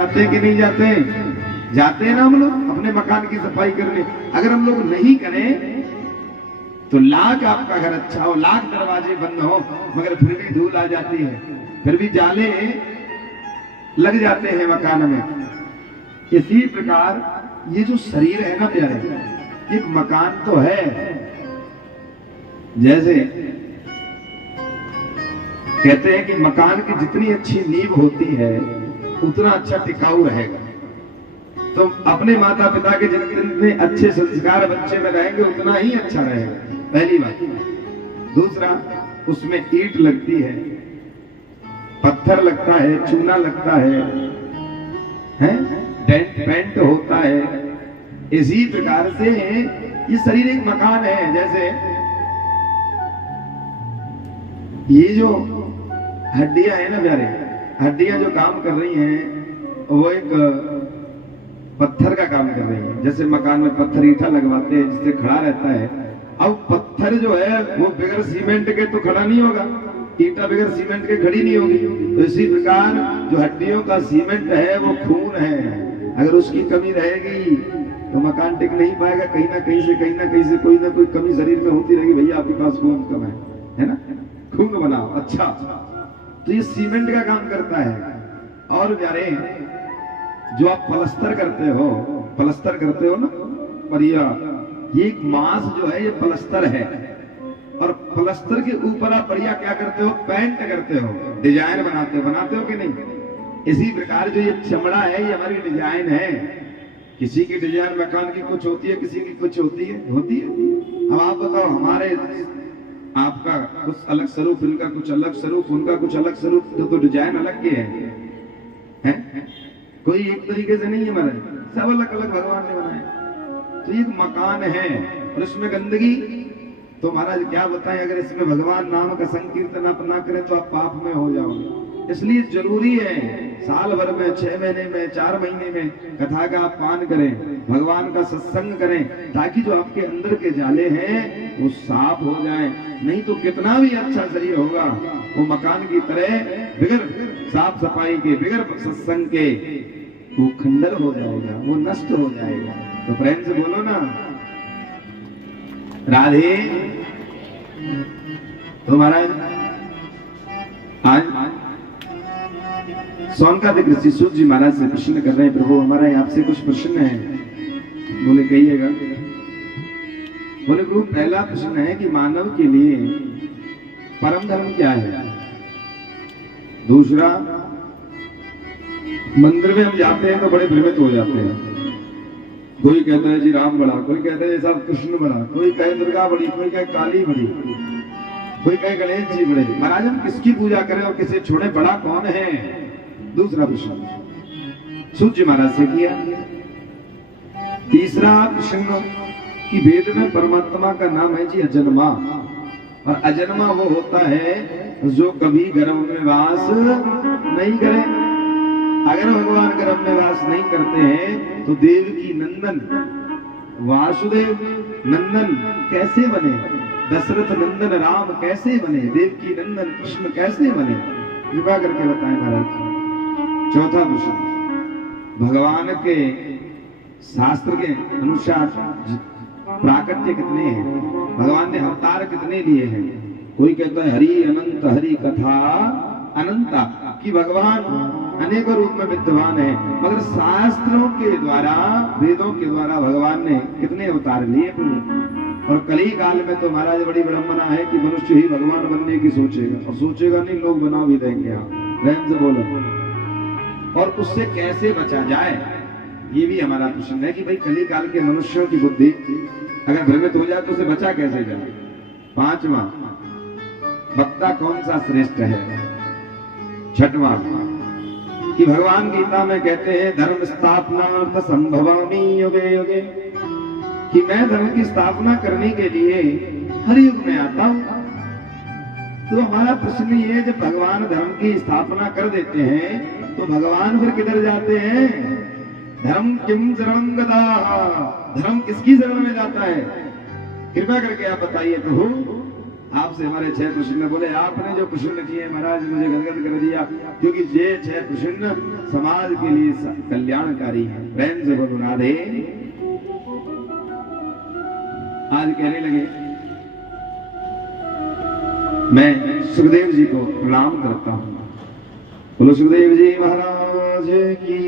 जाते हैं कि नहीं जाते हैं? जाते हैं ना हम लोग अपने मकान की सफाई करने। अगर हम लोग नहीं करें तो लाख आपका घर अच्छा हो, लाख दरवाजे बंद हो, मगर फिर भी धूल आ जाती है, फिर भी जाले लग जाते हैं मकान में। इसी प्रकार ये जो शरीर है ना प्यारे, एक मकान तो है। जैसे कहते हैं कि मकान की जितनी अच्छी नींव होती है उतना अच्छा टिकाऊ रहेगा। तो अपने माता पिता के जितने अच्छे संस्कार बच्चे में रहेंगे उतना ही अच्छा रहेगा, पहली बात। दूसरा, उसमें ईंट लगती है, पत्थर लगता है, चूना लगता है, डेंट पेंट होता है। इसी प्रकार से ये शरीर एक मकान है। जैसे ये जो हड्डियां है ना प्यारे, हड्डियां जो काम कर रही हैं वो एक पत्थर का काम कर रही है। जैसे मकान में पत्थर ईंटा लगवाते हैं जिससे खड़ा रहता है। अब पत्थर जो है वो बगैर सीमेंट के तो खड़ा नहीं होगा, ईंटा बगैर सीमेंट के खड़ी नहीं होगी। तो इसी प्रकार जो हड्डियों का सीमेंट है वो खून है। अगर उसकी कमी रहेगी तो मकान टिक नहीं पाएगा। कहीं ना कहीं से कोई ना कोई कमी शरीर में होती रहेगी। भैया आपके पास खून कम है ना, खून बनाओ। अच्छा, तो ये सीमेंट का काम करता है। और प्यारे, जो आप प्लास्टर करते हो ना बढ़िया, ये एक मांस जो है ये प्लास्टर है। और प्लास्टर के ऊपर आप बढ़िया क्या करते हो, पेंट करते हो, डिजाइन बनाते हो कि नहीं? इसी प्रकार जो ये चमड़ा है ये हमारी डिजाइन है। किसी की डिजाइन मकान की कुछ होती है, किसी की कुछ होती है। अब आप बताओ, हमारे आपका कुछ अलग स्वरूप, इनका कुछ अलग स्वरूप, उनका कुछ अलग स्वरूप, तो डिजाइन अलग के हैं। कोई एक तरीके से नहीं है हमारे, सब अलग अलग भगवान ने बनाए। तो ये मकान है और इसमें गंदगी, तो महाराज क्या बताएं, अगर इसमें भगवान नाम का संकीर्तन आप ना करें तो आप पाप में हो जाओगे। इसलिए जरूरी है साल भर में, 6 महीने में, 4 महीने में कथा का आप पान करें, भगवान का सत्संग करें, ताकि जो आपके अंदर के जाले हैं वो साफ हो जाएं। नहीं तो कितना भी अच्छा शरीर होगा वो मकान की तरह बिगड़ साफ सफाई के, बिगड़ सत्संग के वो खंडर हो जाएगा, वो नष्ट हो जाएगा। तो प्रेम से बोलो ना राधे। तो महाराज आज सोनका ऋषि सूत जी महाराज से प्रश्न कर रहे हैं, प्रभु हमारा आपसे कुछ प्रश्न है। बोले कहिएगा। बोले प्रभु पहला प्रश्न है कि मानव के लिए परम धर्म क्या है। दूसरा, मंदिर में हम जाते हैं तो बड़े भ्रमित हो जाते हैं। कोई कहता है जी राम बड़ा, कोई कहता है साहब कृष्ण बड़ा, कोई कहे दुर्गा बड़ी, कोई कहे काली बड़ी, कोई कहे गणेश जी बड़े। महाराज हम किसकी पूजा करें और किसे छोड़े, बड़ा कौन है? दूसरा प्रश्न सूत जी महाराज से किया। तीसरा प्रश्न कि वेद में परमात्मा का नाम है जी अजन्मा, और अजन्मा वो होता है जो कभी गर्भ में वास नहीं करे। अगर भगवान गर्भ में वास नहीं करते हैं तो देवकी नंदन वासुदेव नंदन कैसे बने, दशरथ नंदन राम कैसे बने, देवकी नंदन कृष्ण कैसे बने? कृपा करके बताएं महाराज। चौथा प्रश्न, भगवान के शास्त्र के अनुसार प्राकट्य कितने हैं, भगवान ने अवतार कितने लिए हैं? कोई कहता है हरि अनंत, हरि कथा अनंता, कि भगवान अनेक रूप में विद्यमान है। मगर शास्त्रों के द्वारा, वेदों के द्वारा भगवान ने कितने अवतार लिए प्रभु? और कली काल में तो महाराज बड़ी विडंबना है कि मनुष्य ही भगवान बनने की सोचेगा, और सोचेगा नहीं, लोग बना भी देंगे। आप प्रेम से बोलो। और उससे कैसे बचा जाए, ये भी हमारा प्रश्न है कि भाई कली काल के मनुष्यों की बुद्धि अगर भ्रमित हो जाए तो उसे बचा कैसे जाए? पांचवा, वक्ता कौन सा श्रेष्ठ है? छठवां, कि भगवान गीता में कहते हैं धर्म स्थापनार्थ संभवामि युगे युगे, कि मैं धर्म की स्थापना करने के लिए हर युग में आता हूं। तो हमारा प्रश्न ये है, जब भगवान धर्म की स्थापना कर देते हैं तो भगवान फिर किधर जाते हैं? धर्म किम शरणं गता, धर्म किसकी शरण में जाता है? कृपा करके आप बताइए प्रभु। आपसे हमारे 6 प्रश्न बोले, आपने जो प्रश्न किए महाराज मुझे गदगद कर दिया, क्योंकि ये 6 प्रश्न समाज के लिए कल्याणकारी है। प्रेम से बोलो राधे। आज कहने लगे, मैं सुखदेव जी को प्रणाम करता हूं। बोलो सुखदेव जी महाराज की।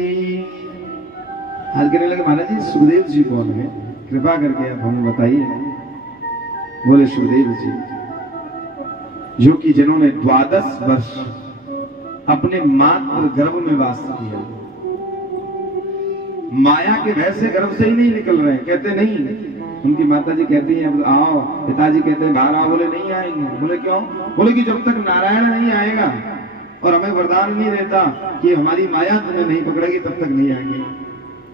आज कहने लगे, महाराज जी सुखदेव जी कौन है, कृपा करके आप हमें बताइए। बोले सुखदेव जी जो कि जिन्होंने 12 वर्ष अपने मातृ गर्भ में वास किया, माया के भय से गर्भ से ही नहीं निकल रहे। कहते नहीं, उनकी माता जी कहती हैं आओ, पिताजी कहते हैं बाहर आओ। बोले नहीं आएंगे। बोले क्यों? बोले कि जब तक नारायण नहीं आएगा और हमें वरदान नहीं देता कि हमारी माया तुम्हें नहीं पकड़ेगी, तब तक नहीं आएंगे।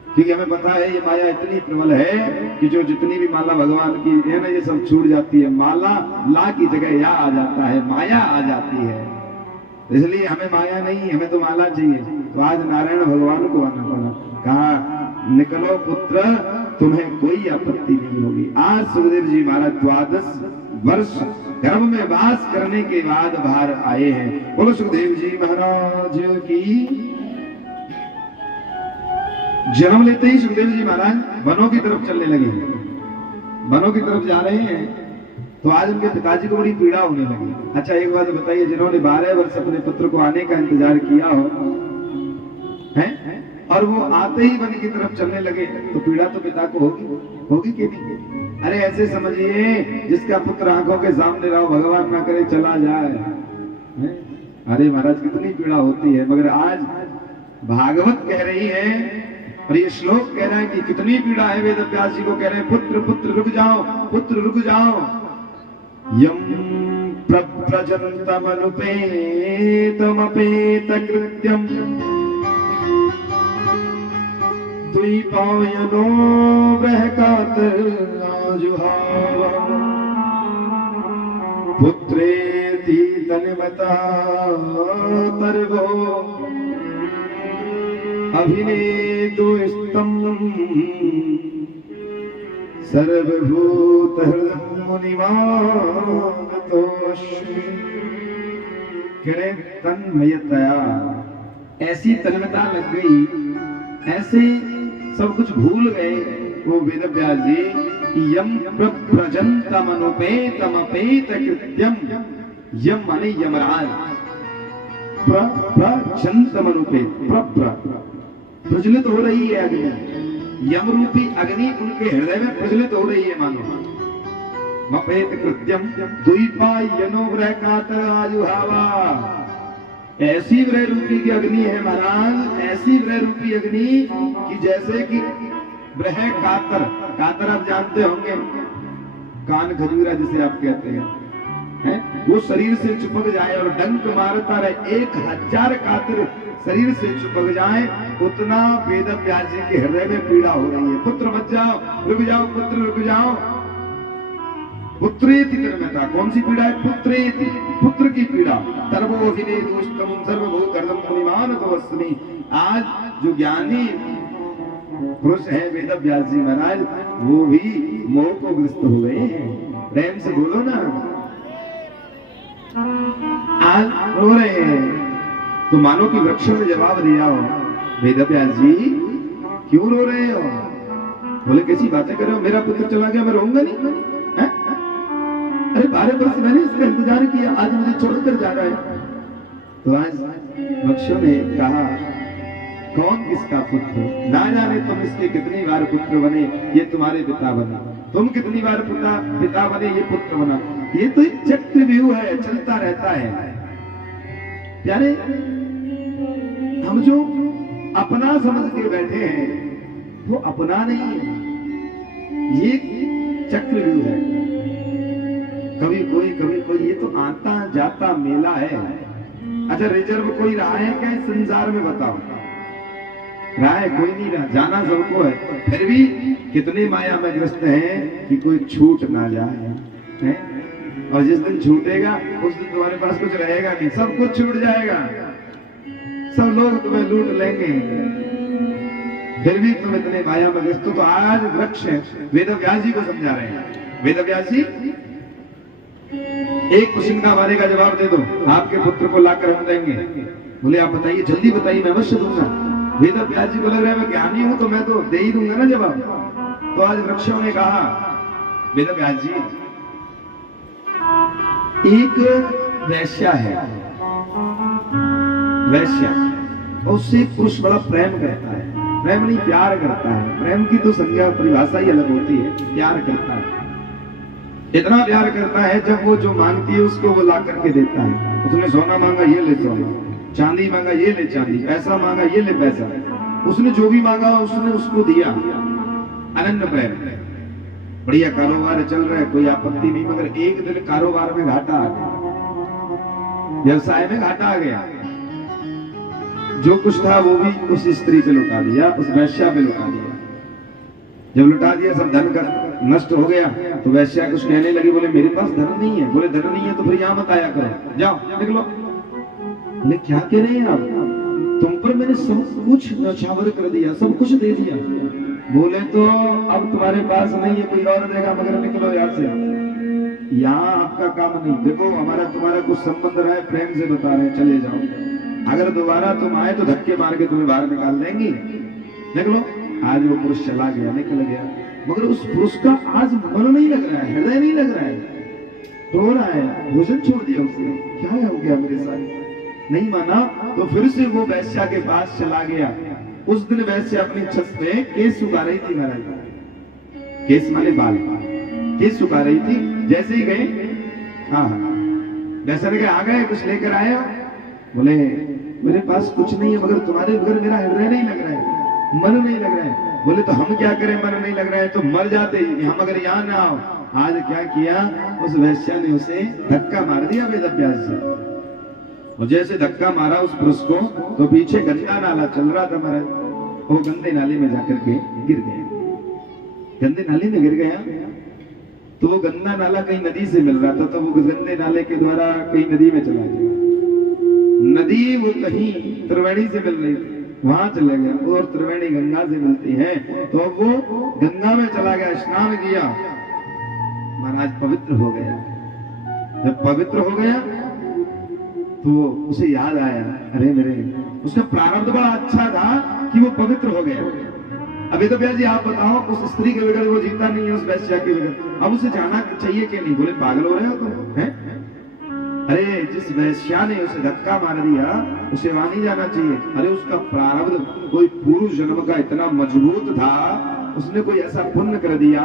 क्योंकि हमें पता है ये माया इतनी प्रबल है कि जो जितनी भी माला भगवान की है ना, ये सब छूट जाती है। माला ला की जगह या आ जाता है, माया आ जाती है। इसलिए हमें माया नहीं, हमें तो माला चाहिए। तो आज नारायण भगवान को आना पड़ा, कहा निकलो पुत्र, तुम्हें कोई आपत्ति नहीं होगी। आज सुखदेव जी महाराज 12 वर्ष गर्भ में वास करने के बाद बाहर आए हैं। बोलो सुखदेव जी महाराज की। जन्म लेते ही सुखदेव जी महाराज वनों की तरफ चलने लगे। वनों की तरफ जा रहे हैं तो आज उनके पिताजी को बड़ी पीड़ा होने लगी। अच्छा एक बात बताइए, जिन्होंने 12 वर्ष अपने पुत्र को आने का इंतजार किया हो है और वो आते ही वन की तरफ चलने लगे, तो पीड़ा तो पिता को होगी कि नहीं? अरे ऐसे समझिए जिसका पुत्र आंखों के सामने रहो, भगवान ना करे चला जाए। अरे महाराज कितनी पीड़ा होती है। मगर आज भागवत कह रही है और ये श्लोक कह रहा है कि कितनी पीड़ा है। वेद व्यास जी को कह रहे हैं, पुत्र पुत्र रुक जाओ, पुत्र रुक जाओ। यम प्रव्रजन्तमनुपेतमपेत कृत्यम द्विपायनो बृहकातराजुहावम् पुत्रेति तन्मता तर्वो अभिनेदुस्तं सर्वभूतहृदं मुनिमानतोऽस्मि। कहते तन्मयतया, ऐसी तन्मयता लग गई, ऐसे सब कुछ भूल गए वो वेद व्यास जी। यम प्रव्रजन्तमनुपेतमपेत कृत्यम, यम माने यमराज, प्रव्रजन्तमनुपेत, प्रज्वलित हो रही है अग्नि, यम रूपी अग्नि उनके हृदय में प्रज्वलित हो रही है। मानो मपेत कृत्यम द्विपायनो बृहकातराजुहावा, ऐसी व्रह रूपी की अग्नि है महाराज, ऐसी व्रह रूपी अग्नि कि जैसे कि व्रह कातर, कातर आप जानते होंगे, कान खजूरा जिसे आप कहते हैं, वो शरीर से चिपक जाए और डंक मारता रहे, 1000 कातर शरीर से चिपक जाए, उतना वेद व्यास जी के हृदय में पीड़ा हो रही है। पुत्र मत जाओ, रुक जाओ, पुत्र रुक जाओ। पुत्रेति तन्मयता, कौन सी पीड़ा है? पुत्रेति, पुत्र की पीड़ा। सर्वोभिनेदुष्टं सर्वभूतहृदं मुनिमानतोऽस्मि। आज जो ज्ञानी पुरुष है वेद व्यास जी महाराज, वो भी मोह को ग्रस्त हो गए हैं। प्रेम से बोलो ना, आज रो रहे हैं। तो मानो कि वृक्षों ने जवाब दिया हो, वेद व्यास जी क्यों रो रहे हो? बोले कैसी बातें कर रहे हो, मेरा पुत्र चला गया, मैं रोऊंगा नहीं? अरे 12 वर्ष मैंने इसका इंतजार किया, आज मुझे छोड़कर जा रहा है। तो आज वृक्षों ने कहा, कौन किसका पुत्र? ना जाने तुम इसके कितनी बार पुत्र बने, ये तुम्हारे पिता बना। तुम कितनी बार पिता बने, ये पुत्र बना। ये तो एक चक्रव्यूह है, चलता रहता है। प्यारे, हम जो अपना समझ के बैठे हैं वो अपना नहीं है, ये चक्रव्यूह है। कभी कोई कभी कोई, ये तो आता जाता मेला है। अच्छा रिजर्व कोई रहा है क्या इस संसार में? बताओ, रहा है? कोई नहीं रहा, जाना सबको है। फिर भी कितने माया में ग्रस्त हैं कि कोई छूट ना जाए है? और जिस दिन छूटेगा उस दिन तुम्हारे पास कुछ रहेगा नहीं, सब कुछ छूट जाएगा, सब लोग तुम्हें लूट लेंगे। फिर भी तुम इतने माया में ग्रस्त हो। तो आज वृक्ष वेद व्यास जी को समझा रहे हैं। वेद व्यास जी एक क्वेश्चन का हमारे का जवाब दे दो, आपके पुत्र को लाकर हम देंगे। बोले आप बताइए, जल्दी बताइए, मैं अवश्य दूंगा। वेद व्यास जी को लग रहा है मैं ज्ञानी हूं तो मैं तो दे ही दूंगा ना जवाब। तो आज वृक्षों ने कहा, वेद व्यास जी, एक वैश्या है, वैश्या, उससे पुरुष बड़ा प्रेम करता है, प्रेम नहीं प्यार करता है। प्रेम की तो संज्ञा परिभाषा ही अलग होती है, प्यार करता है। इतना प्यार करता है जब वो जो मांगती है उसको वो ला करके देता है। उसने सोना मांगा ये ले सोना, चांदी मांगा ये ले चांदी, पैसा मांगा ये ले पैसा, उसने जो भी मांगा उसने उसको दिया। अनन्य प्रेम, बढ़िया कारोबार चल रहा है, कोई आपत्ति नहीं, मगर एक दिन कारोबार में घाटा आ गया, व्यवसाय में घाटा आ गया। जो कुछ था वो भी उस स्त्री पे लुटा दिया, उस वैश्या पे लुटा दिया। जब लुटा दिया सब धन का नष्ट हो गया तो वैश्या कुछ कहने लगी, बोले मेरे पास धन नहीं है। बोले धन नहीं है तो फिर यहाँ मत आया करो, जाओ निकलो। बोले क्या कह रहे हैं आप, तुम पर मैंने सब कुछ न्यौछावर कर दिया, सब कुछ दे दिया। बोले तो अब तुम्हारे पास नहीं है, कोई और देगा, मगर निकलो यहाँ से, यहाँ आपका काम नहीं। देखो हमारा तुम्हारा कुछ संबंध रहा है, प्रेम से बता रहे हैं, चले जाओ। अगर दोबारा तुम आए तो धक्के मार के तुम्हें बाहर निकाल देंगी, निकलो। आज वो पुरुष चला गया, निकल गया, मगर उस पुरुष का आज मन नहीं लग रहा है, हृदय नहीं लग रहा है, रो रहा है। भोजन छोड़ दिया उसने, क्या हो गया मेरे साथ, नहीं माना तो फिर से वो वैश्या के पास चला गया। उस दिन वैश्या अपनी छत में केस सुखा रही थी महाराज, केस माने बाल, केस सुखा रही थी। जैसे ही गए, हाँ वैसा लगे आ गए, कुछ लेकर आया। बोले मेरे पास कुछ नहीं है, मगर तुम्हारे बगैर मेरा हृदय नहीं लग रहा है, मन नहीं लग रहा है। बोले तो हम क्या करें, मन नहीं लग रहा है तो मर जाते, हम अगर यहाँ ना आओ। आज क्या किया, उस वैश्या ने उसे धक्का मार दिया वेद व्यास से। और जैसे धक्का मारा उस पुरुष को तो पीछे गंदा नाला चल रहा था महाराज, वो गंदे नाले में जाकर के गिर गया। गंदे नाले में गिर गया तो वो गंदा नाला कहीं नदी से मिल रहा था, तो वो गंदे नाले के द्वारा कहीं नदी में चला गया। नदी वो कहीं त्रिवेणी से मिल रही थी, वहां चला गया, और त्रिवेणी गंगा से मिलती है, तो वो गंगा में चला गया, स्नान किया, महाराज पवित्र हो गया। जब पवित्र हो गया तो उसे याद आया, अरे मेरे, उसका प्रारब्ध बड़ा अच्छा था कि वो पवित्र हो गया। अभी तो भैया जी आप बताओ, उस स्त्री के बगैर वो जीता नहीं है, उस वैश्या के बगैर, अब उसे जाना चाहिए कि नहीं? बोले पागल हो रहे हो तुम, हैं? अरे जिस वैश्या ने उसे धक्का मार दिया उसे वहां नहीं जाना चाहिए। अरे उसका प्रारब्ध कोई पूर्व जन्म का इतना मजबूत था, उसने कोई ऐसा पुण्य कर दिया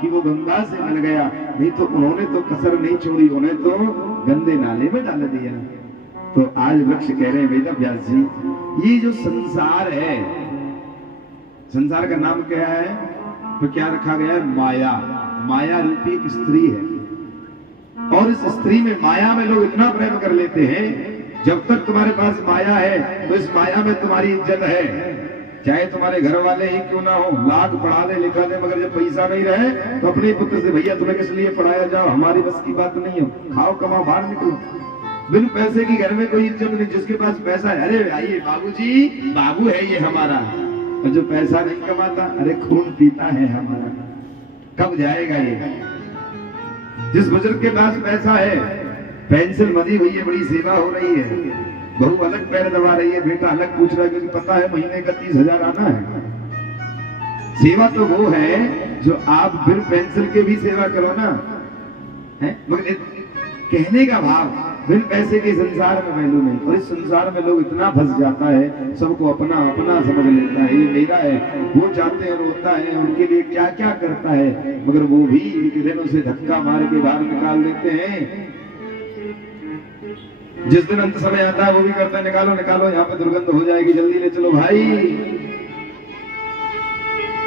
कि वो गंगा से मिल गया, नहीं तो उन्होंने तो कसर नहीं छोड़ी, उन्हें तो गंदे नाले में डाल दिया। तो आज वृक्ष कह रहे हैं वेद व्यास जी, ये जो संसार है, संसार का नाम क्या है, तो क्या रखा गया है, माया। माया रूपी एक स्त्री है, और इस स्त्री में, माया में लोग इतना प्रेम कर लेते हैं, जब तक तुम्हारे पास माया है तो इस माया में तुम्हारी इज्जत है, चाहे तुम्हारे घर वाले ही क्यों ना हो, लाख पढ़ा दे लिखा दे, मगर जब पैसा नहीं रहे तो अपने पुत्र से, भैया तुम्हें किस लिए पढ़ाया, जाओ, हमारी बस की बात नहीं है, खाओ कमाओ बाहर निकलो। बिन पैसे की घर में कोई इज्जत नहीं, जिसके पास पैसा है, अरे आइए बाबूजी, बाबू है ये हमारा। और जो पैसा नहीं कमाता, अरे खून पीता है हमारा, कब जाएगा ये? जिस बुजुर्ग के पास पैसा है, पेंशन मदी हुई है, बड़ी सेवा हो रही है, बहू अलग पैर दबा रही है, बेटा अलग पूछ रहा है, क्योंकि पता है महीने का 30,000 आना है। सेवा तो वो है जो आप बिन पेंशन के भी सेवा करो ना, है? मगर कहने का भाव बिन पैसे के संसार में वैल्यू नहीं। और इस संसार में लोग इतना फंस जाता है, सबको अपना अपना समझ लेता है, ये मेरा है, वो जाते हैं रोता है, उनके लिए क्या क्या करता है, मगर वो भी एक दिन उसे धक्का मार के बाहर निकाल देते हैं। जिस दिन अंत समय आता है वो भी करता है, निकालो निकालो, यहाँ पे दुर्गंध हो जाएगी, जल्दी ले चलो भाई।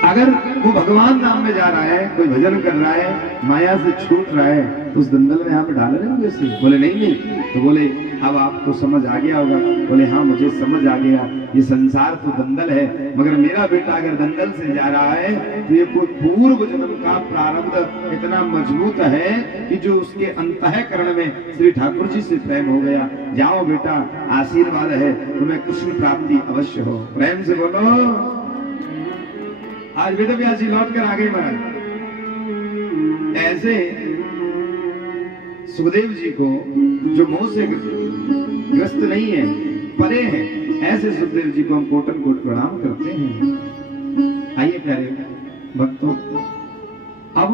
अगर वो भगवान नाम में जा रहा है, कोई भजन कर रहा है, माया से छूट रहा है, तो उस दंगल में यहाँ पे डाल रहे होंगे इसे? बोले नहीं नहीं। तो बोले अब आपको समझ आ गया होगा? बोले हाँ मुझे समझ आ गया, ये संसार तो दंगल है, मगर मेरा बेटा अगर दंगल से जा रहा है तो ये कोई पूर्व जन्म का प्रारब्ध इतना मजबूत है कि जो उसके अंतःकरण में श्री ठाकुर जी से प्रेम हो गया। जाओ बेटा, आशीर्वाद है, तुम्हें कृष्ण प्राप्ति अवश्य हो। प्रेम से बोलो। आज वेद व्यास जी लौट कर आ गए महाराज। ऐसे सुखदेव जी को, जो मोह से ग्रस्त नहीं है, परे हैं, ऐसे सुखदेव जी को हम कोटन कोट प्रणाम करते हैं। आइए प्यारे भक्तों, अब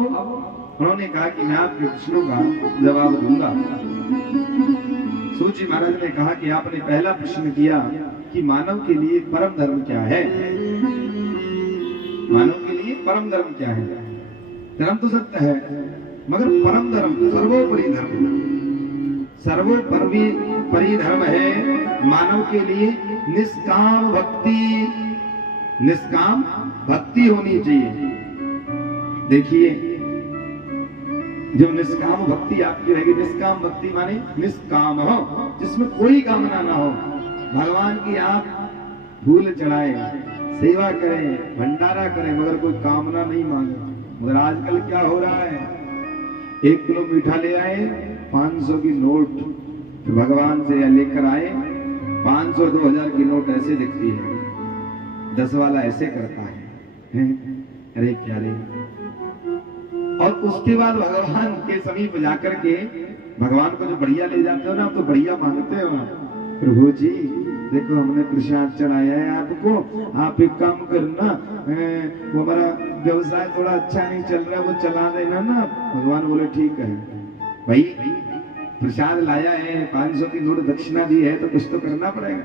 उन्होंने कहा कि मैं आपके प्रश्नों का जवाब दूंगा। सूत जी महाराज ने कहा कि आपने पहला प्रश्न किया कि मानव के लिए परम धर्म क्या है। मानव के लिए परम धर्म क्या है? धर्म तो सत्य है, मगर परम धर्म, सर्वोपरि धर्म, सर्वोपरि धर्म है मानव के लिए निष्काम भक्ति। निष्काम भक्ति होनी चाहिए। देखिए, जो निष्काम भक्ति आपकी रहेगी, निष्काम भक्ति माने निष्काम हो, जिसमें कोई कामना ना हो। भगवान की आप फूल चढ़ाए, सेवा करें, भंडारा करें, मगर कोई कामना नहीं मांगे। मगर आजकल क्या हो रहा है, 1 किलो मीठा ले आए, 500 की नोट तो भगवान से लेकर आए, 500 2000 की नोट ऐसे दिखती है, 10 वाला ऐसे करता है। अरे क्या रे। और उसके बाद भगवान के समीप जाकर के भगवान को जो बढ़िया ले जाते हो ना, आप तो बढ़िया मांगते हो, प्रभु जी देखो हमने प्रसाद चढ़ाया है आपको, आप एक काम करना, वो हमारा व्यवसाय थोड़ा अच्छा नहीं चल रहा है, वो चला देना ना। भगवान बोले ठीक है भाई, प्रसाद लाया है, 500 की नोट दक्षिणा दी है, तो कुछ तो करना पड़ेगा।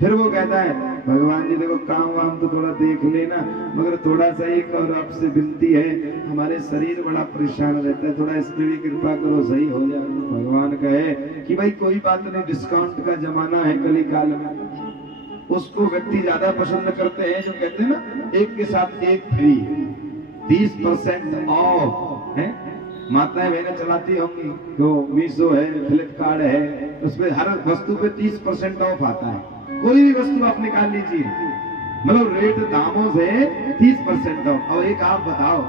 फिर वो कहता है भगवान जी देखो काम वाम तो थोड़ा देख लेना, मगर थोड़ा सा एक और आपसे विनती है, हमारे शरीर बड़ा परेशान रहता है, थोड़ा इस पे भी कृपा करो, सही हो जाए। भगवान कहे कि भाई कोई बात नहीं, डिस्काउंट का जमाना है कली काल में। उसको व्यक्ति ज्यादा पसंद करते हैं जो कहते हैं ना, एक के साथ एक फ्री, 30% ऑफ है। माताएं बहनें चलाती होंगी, तो मीशो है, फ्लिपकार्ट है, उसपे हर वस्तु पे 30% ऑफ आता है। कोई भी वस्तु आप निकाल लीजिए, मतलब रेट दामों से 30% ऑफ। और एक आप बताओ,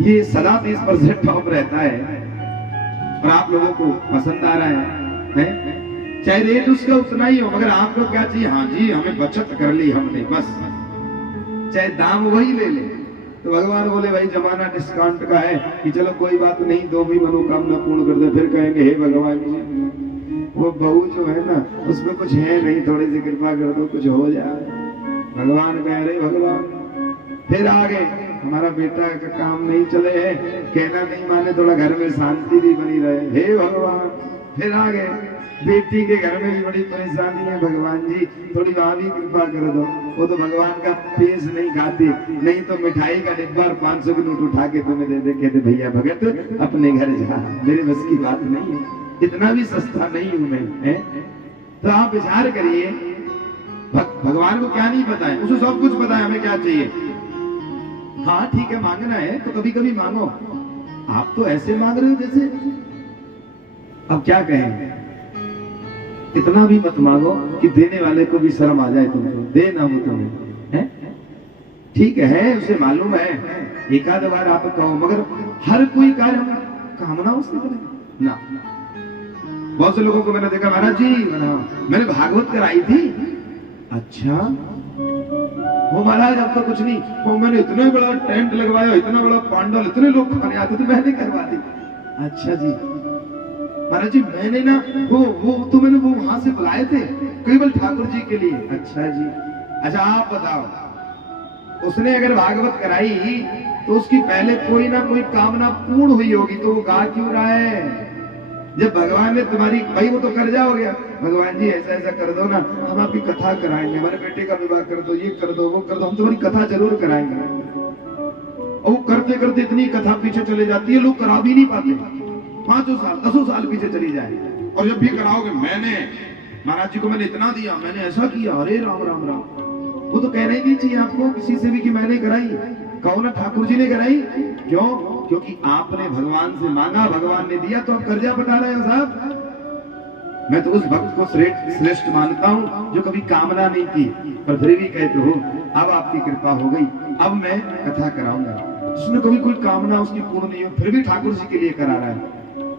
ये सदा 30% ऑफ रहता है और आप लोगों को पसंद आ रहा है? चाहे रेट उसका उतना ही हो, मगर आपको क्या चाहिए? हाँ जी हमें बचत कर ली हमने, बस चाहे दाम वही ले ले। तो भगवान बोले भाई जमाना डिस्काउंट का है कि चलो कोई बात नहीं, 2 भी मनोकामना पूर्ण कर दे। फिर कहेंगे हे भगवान जी वो बहू जो है ना, उसमें कुछ है नहीं, थोड़ी सी कृपा कर दो, कुछ हो जाए। भगवान कह रहे भगवान फिर आगे हमारा बेटा का काम नहीं चले है, कहना नहीं माने, थोड़ा घर में शांति भी बनी रहे, हे भगवान। फिर आगे बेटी के घर में भी बड़ी परेशानी है, भगवान जी थोड़ी वहां भी कृपा कर दो। वो तो भगवान का पेश नहीं खाती, नहीं तो मिठाई का डिब्बा 500 की नोट उठा के तुम्हें दे दे, कहते भैया भगत अपने घर जा, मेरे बस की बात नहीं है, इतना भी सस्ता नहीं हूं मैं, है? तो आप विचार करिए, भगवान को क्या नहीं पता है, उसे सब कुछ पता है हमें क्या चाहिए। हाँ ठीक है मांगना है तो कभी कभी मांगो, आप तो ऐसे मांग रहे हो जैसे, अब क्या कहें, इतना भी मत मांगो कि देने वाले को भी शर्म आ जाए तुमको, दे ना वो तुम्हें, ठीक है उसे मालूम है, एक आध बार आप कहो, मगर हर कोई कार्य हम कामनाओं से करें ना। बहुत से लोगों को मैंने देखा, महाराज जी मैंने भागवत कराई थी। अच्छा वो महाराज अब तो कुछ नहीं, वो मैंने इतना बड़ा टेंट लगवाया, इतना बड़ा पांडल, इतने लोग खाने आते थे, मैंने करवा दी। अच्छा जी महाराज जी मैंने ना वो तो मैंने वो वहां से बुलाए थे केवल ठाकुर जी के लिए। अच्छा जी, अच्छा आप बताओ, उसने अगर भागवत कराई तो उसकी पहले कोई ना कोई कामना पूर्ण हुई होगी, तो वो गा क्यों रहा है? जब भगवान ने तुम्हारी, भाई वो तो कर्जा हो गया, भगवान जी ऐसा ऐसा कर दो ना, हम आपकी कथा कराएंगे, हमारे बेटे का विवाह कर दो, ये कर दो वो कर दो, हम तुम्हारी कथा जरूर कराएंगे। और वो करते करते इतनी कथा पीछे चले जाती है, लोग करा भी नहीं पाते, 5 साल 10 साल पीछे चली जाए। और जब भी कराओगे, मैंने महाराज जी को मैंने इतना दिया, मैंने ऐसा किया, अरे राम राम राम, वो तो कहना ही नहीं चाहिए आपको किसी से भी कि मैंने कराई, कहो ना ठाकुर जी ने कराई। क्यों? क्योंकि आपने भगवान से मांगा, भगवान ने दिया, तो आप कर्जा बता रहे हो साहब। मैं तो उस भक्त को श्रेष्ठ मानता हूँ जो कभी कामना नहीं की, पर फिर भी कहते हो अब आपकी कृपा हो गई, अब मैं कथा कराऊंगा। उसने कभी कोई कामना उसकी पूर्ण नहीं हो, फिर भी ठाकुर जी के लिए करा रहा है,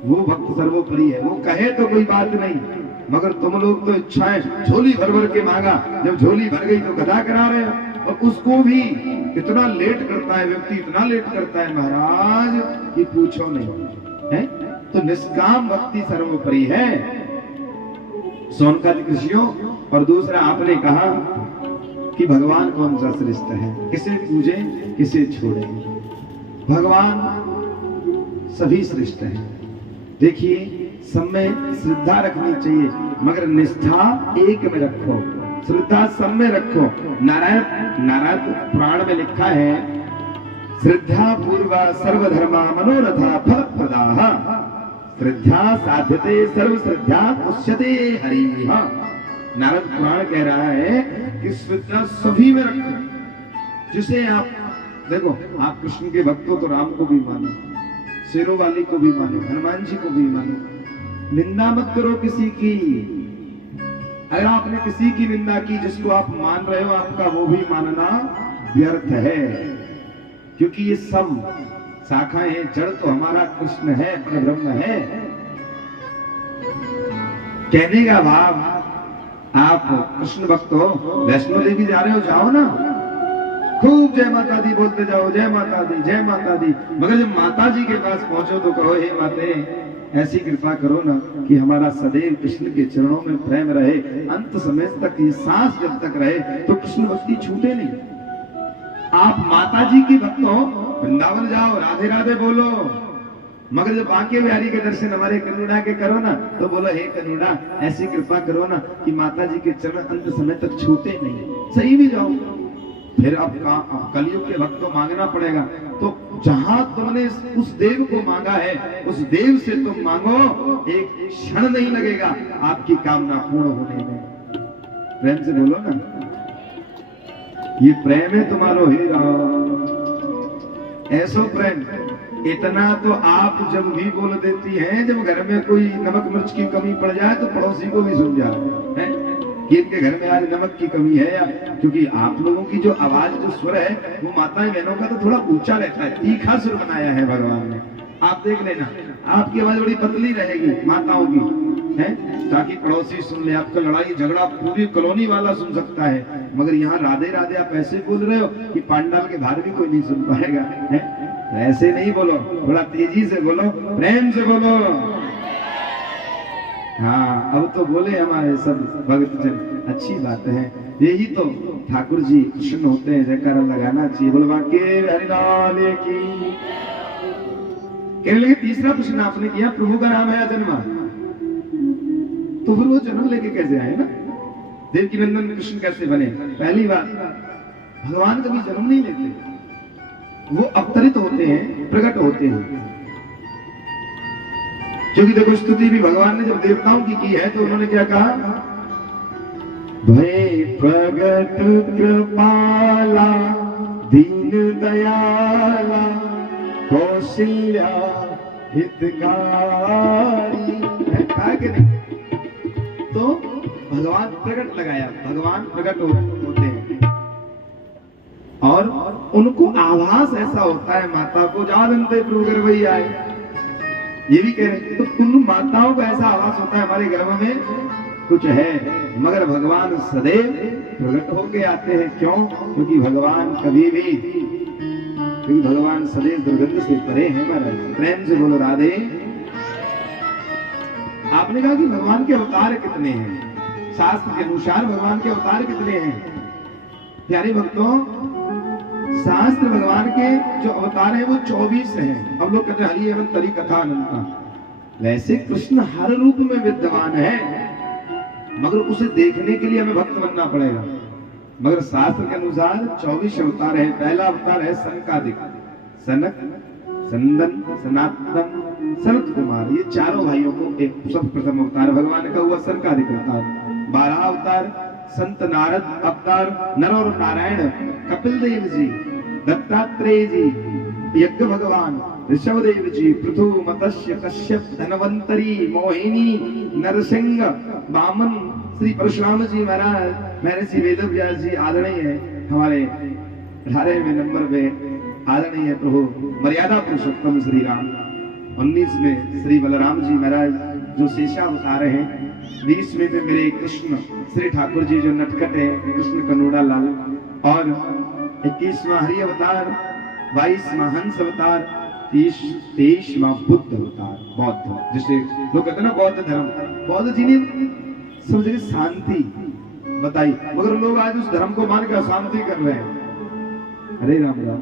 वो भक्त सर्वोपरि है। वो कहे तो कोई बात नहीं, मगर तुम लोग तो इच्छाएं झोली भर भर के मांगा, जब झोली भर गई तो कथा करा रहे हो। और उसको भी इतना लेट करता है व्यक्ति, इतना लेट करता है महाराज कि पूछो नहीं, है? तो निष्काम भक्ति सर्वोपरि है। सोनकादि ऋषियों और दूसरा आपने कहा कि भगवान कौन सा श्रेष्ठ है, किसे पूजे किसे छोड़े। भगवान सभी श्रेष्ठ है। देखिए सब में श्रद्धा रखनी चाहिए, मगर निष्ठा एक में रखो, श्रद्धा सब में रखो। नारायण पुराण में लिखा है, श्रद्धा पूर्वा सर्वधर्मा मनोरथा फलप्रदाः, श्रद्धा साध्यते सर्व श्रद्धा उच्यते हरिः। नारद पुराण कह रहा है कि श्रद्धा सभी में रखो। जिसे आप देखो, आप कृष्ण के भक्त हो तो राम को भी मानो, शेरों वाली को भी मानो, हनुमान जी को भी मानो। निंदा मत करो किसी की। अगर आपने किसी की निंदा की जिसको आप मान रहे हो, आपका वो भी मानना व्यर्थ है, क्योंकि ये सब शाखाएं हैं, जड़ तो हमारा कृष्ण है, ब्रह्म है। कहने का भाव, आप कृष्ण भक्त हो, वैष्णो देवी जा रहे हो, जाओ ना, खूब जय माता दी बोलते जाओ, जय माता दी जय माता दी। मगर जब माता जी के पास पहुंचो तो कहो, हे माते ऐसी कृपा करो ना कि हमारा सदैव कृष्ण के चरणों में प्रेम रहे, अंत समय तक ये सांस जब तक रहे तो कृष्ण भक्ति छूटे नहीं। आप माता जी की भक्त हो, वृंदावन जाओ, राधे राधे बोलो, मगर जब बांके बिहारी के दर्शन हमारे कन्नुड़ा के करो ना तो बोलो, हे कन्नुड़ा ऐसी कृपा करो ना कि माता जी के चरण अंत समय तक छूटे नहीं। सही भी जाओ, फिर अब कलयुग के भक्त को मांगना पड़ेगा। तो जहां तुमने उस देव को मांगा है, उस देव से तुम मांगो, एक क्षण नहीं लगेगा आपकी कामना पूर्ण होने में। प्रेम से बोलो ना, ये प्रेम है तुम्हारो हे राम, ऐसो प्रेम। इतना तो आप जब भी बोल देती हैं, जब घर में कोई नमक मिर्च की कमी पड़ जाए तो पड़ोसी को भी सुन जाओ है कि इनके घर में आज नमक की कमी है। या क्योंकि आप लोगों की जो आवाज, जो स्वर है, वो माताएं बहनों का तो थोड़ा ऊंचा रहता है, तीखा सुर बनाया है भगवान ने। आप देख लेना, आपकी आवाज बड़ी पतली रहेगी माताओं की, है, ताकि पड़ोसी सुन ले। आपका लड़ाई झगड़ा पूरी कॉलोनी वाला सुन सकता है, मगर यहाँ राधे राधे आप ऐसे बोल रहे हो कि पांडाल के बाहर भी कोई नहीं सुन पाएगा, है? तो ऐसे नहीं बोलो, थोड़ा तेजी से बोलो, प्रेम से बोलो। हाँ, अब तो बोले हमारे सब भक्तजन, अच्छी बात है। यही तो ठाकुर जी कृष्ण होते हैं, जयकारा लगाना चाहिए। बोलो बाके हरिलाल की। कहने लगे तीसरा प्रश्न आपने किया, प्रभु का नाम है जन्मा, तो फिर वो जन्म लेके कैसे आए ना, देवकी नंदन कृष्ण कैसे बने? पहली बात, भगवान कभी जन्म नहीं लेते, वो अवतरित होते हैं, प्रकट होते हैं। क्योंकि देखो स्तुति भी भगवान ने जब देवताओं की है तो उन्होंने क्या कहा, भय प्रगट कृपाला दीन दयाला कौशल्या हितकारी, कहा कि नहीं? तो भगवान प्रकट लगाया, भगवान प्रकट होते हैं और उनको आभास ऐसा होता है माता को, जानते प्रभु गर्भ ही आए, ये भी कह रहे हैं। तो उन माताओं को ऐसा आवाज होता है हमारे गर्भ में कुछ है, मगर भगवान सदैव प्रकट होके आते हैं। क्यों? क्योंकि भगवान कभी भी, क्योंकि भगवान सदैव दुर्गंध से परे हैं। महाराज प्रेम से बोलो राधे। आपने कहा कि भगवान के अवतार कितने हैं, शास्त्र के अनुसार भगवान के अवतार कितने हैं? प्यारे भक्तों, शास्त्र भगवान के जो अवतार हैं वो 24 हैं। अब लोग कहते हैं हरि एवं तरी कथा अनंता, वैसे कृष्ण हर रूप में विद्यमान है, मगर उसे देखने के लिए हमें भक्त बनना पड़ेगा। मगर शास्त्र के अनुसार 24 अवतार है। पहला अवतार है सनकादिक, सनक, संदन, सनातन, सनत कुमार, ये चारों भाइयों को एक सर्वप्रथम अवतार भगवान का हुआ सनकादिक अवतार। 12 अवतार संत नारद अवतार, नर और नारायण, कपिल देव जी, दत्तात्रेय जी, यज्ञ भगवान, ऋषभ देव जी, पृथु, मत्स्य, कश्यप, धनवंतरी, मोहिनी, नरसिंह, वामन, श्री परशुराम जी महाराज, महर्षि वेदव्यास जी आदरणीय है हमारे 18वें नंबर पे आदरणीय प्रभु मर्यादा पुरुषोत्तम श्री राम। 19 में श्री बलराम जी महाराज जो शेषावतार हैं। 20वें में मेरे कृष्ण श्री ठाकुर जी जो नटखट है, कृष्ण कन्नुड़ा लाल। और 21वां हरि अवतार, 22वां हंस अवतार, 23वां बुद्ध अवतार बौद्ध, जिसे लोग कहते हैं ना बौद्ध धर्म, बौद्ध जी ने सब जगह शांति बताई, मगर लोग आज उस धर्म को मान के अशांति कर रहे हैं। अरे राम राम,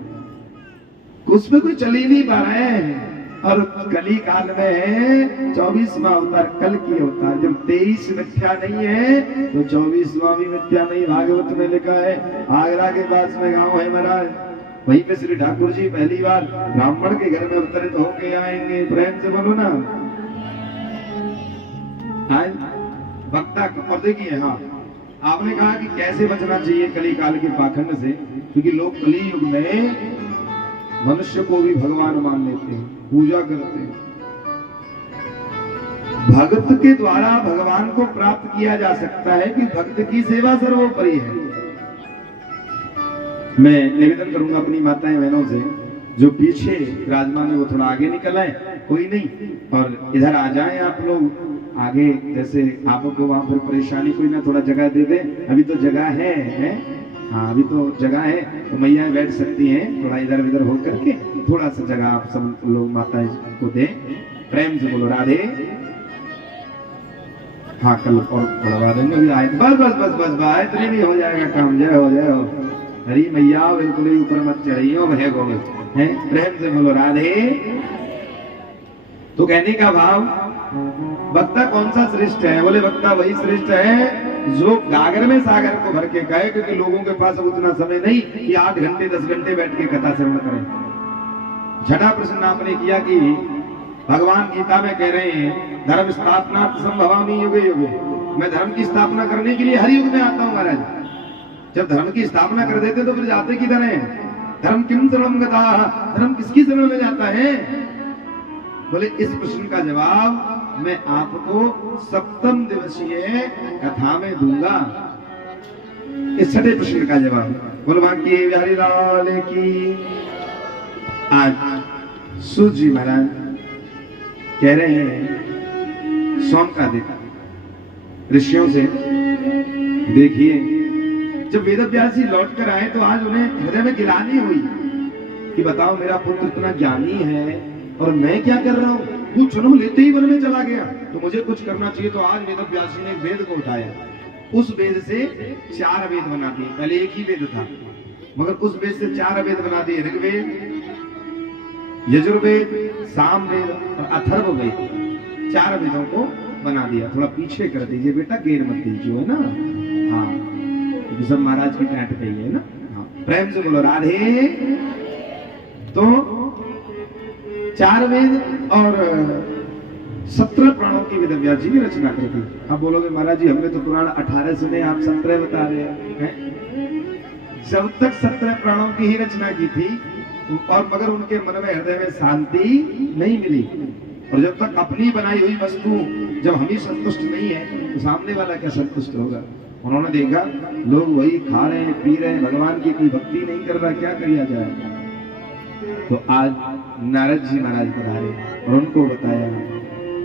उसमें कोई चल ही नहीं पा रहा है। और कली काल में 24वां अवतार कल की अवतार, जब 23 मिथ्या नहीं है तो 24वां भी मिथ्या नहीं। भागवत में लिखा है, आगरा के पास में गांव है महाराज, वहीं पे श्री ठाकुर जी पहली बार ब्राह्मण के घर में अवतरित होके आएंगे। प्रेम से बोलो ना वक्ता। और देखिए, हाँ आपने कहा कि कैसे बचना चाहिए कली काल के पाखंड से, क्योंकि लोग कली युग में मनुष्य को भी भगवान मान लेते हैं, पूजा करते हैं। भक्त के द्वारा भगवान को प्राप्त किया जा सकता है कि भक्त की सेवा सर्वोपरि है। मैं निवेदन करूंगा अपनी माताएं बहनों से, जो पीछे विराजमान है वो थोड़ा आगे निकल आए, कोई नहीं, और इधर आ जाएं आप लोग आगे। जैसे आपको वहां पर परेशानी कोई ना, थोड़ा जगह दे दे, अभी तो जगह है? हाँ अभी तो जगह है, तो मैया बैठ सकती हैं, थोड़ा इधर उधर हो करके थोड़ा सा जगह आप सब लोग माताएं को दें। प्रेम से बोलो राधे। हाँ कल और बढ़वा देंगे, अभी आए बस बस बस बस बस इतनी भी हो जाएगा काम। जय हो जय हो। हरी मैया बिल्कुल ही ऊपर मत चढ़ियो भय गोविंद है। प्रेम से बोलो राधे। तो कहने का भाव, वक्ता कौन सा श्रेष्ठ है? बोले वक्ता वही श्रेष्ठ है जो गागर में सागर को भर के कहे, क्योंकि लोगों के पास अब उतना समय नहीं कि 8 घंटे 10 घंटे बैठ के कथा श्रवण करें। छठा प्रश्न आपने किया कि भगवान गीता में कह रहे हैं धर्म स्थापना संभवामि युगे युगे, मैं धर्म की स्थापना करने के लिए हर युग में आता हूँ महाराज। जब धर्म की स्थापना कर देते तो फिर जाते किधर है? धर्म किम शरणम गताः, धर्म किसकी शरण में जाता है? बोले इस प्रश्न का जवाब मैं आपको 7वें दिवसीय कथा में दूंगा। इस छठे प्रश्न का जवाब बोलो बाकी बिहारी लाल की। आज सूत जी महाराज कह रहे हैं सोम का दिन ऋषियों से, देखिए जब वेदव्यास जी लौट कर आए तो आज उन्हें हृदय में गिलानी हुई कि बताओ मेरा पुत्र इतना ज्ञानी है और मैं क्या कर रहा हूँ। वो जन्म लेते ही वन में चला गया तो मुझे कुछ करना चाहिए। तो आज वेदव्यास जी ने वेद को उठाया, उस वेद से 4 वेद बना दिए। पहले एक ही वेद था, मगर उस वेद से 4 वेद बना दिए। ऋग्वेद, यजुर्वेद, सामवेद और अथर्ववेद, 4 वेदों को बना दिया। थोड़ा पीछे कर दीजिए बेटा, गेर मत दीजिए, है ना। हाँ क्योंकि सब महाराज की टाट पे है ना। हाँ प्रेम से बोलो राधे। तो 4 वेद और 17 पुराणों की वेदव्यास जी ने रचना की थी। आप बोलोगे महाराज जी हमने तो पुराण 18 सुने, आप 17 बता रहे हैं। जब तक 17 पुराणों की ही रचना की थी और मगर उनके मन में हृदय में शांति नहीं मिली। और जब तक अपनी बनाई हुई वस्तु जब हम ही संतुष्ट नहीं है तो सामने वाला क्या संतुष्ट होगा। उन्होंने देखा लोग वही खा रहे हैं पी रहे हैं, भगवान की कोई भक्ति नहीं कर रहा, क्या किया जाए। तो आज नारद जी महाराज पधारे और उनको बताया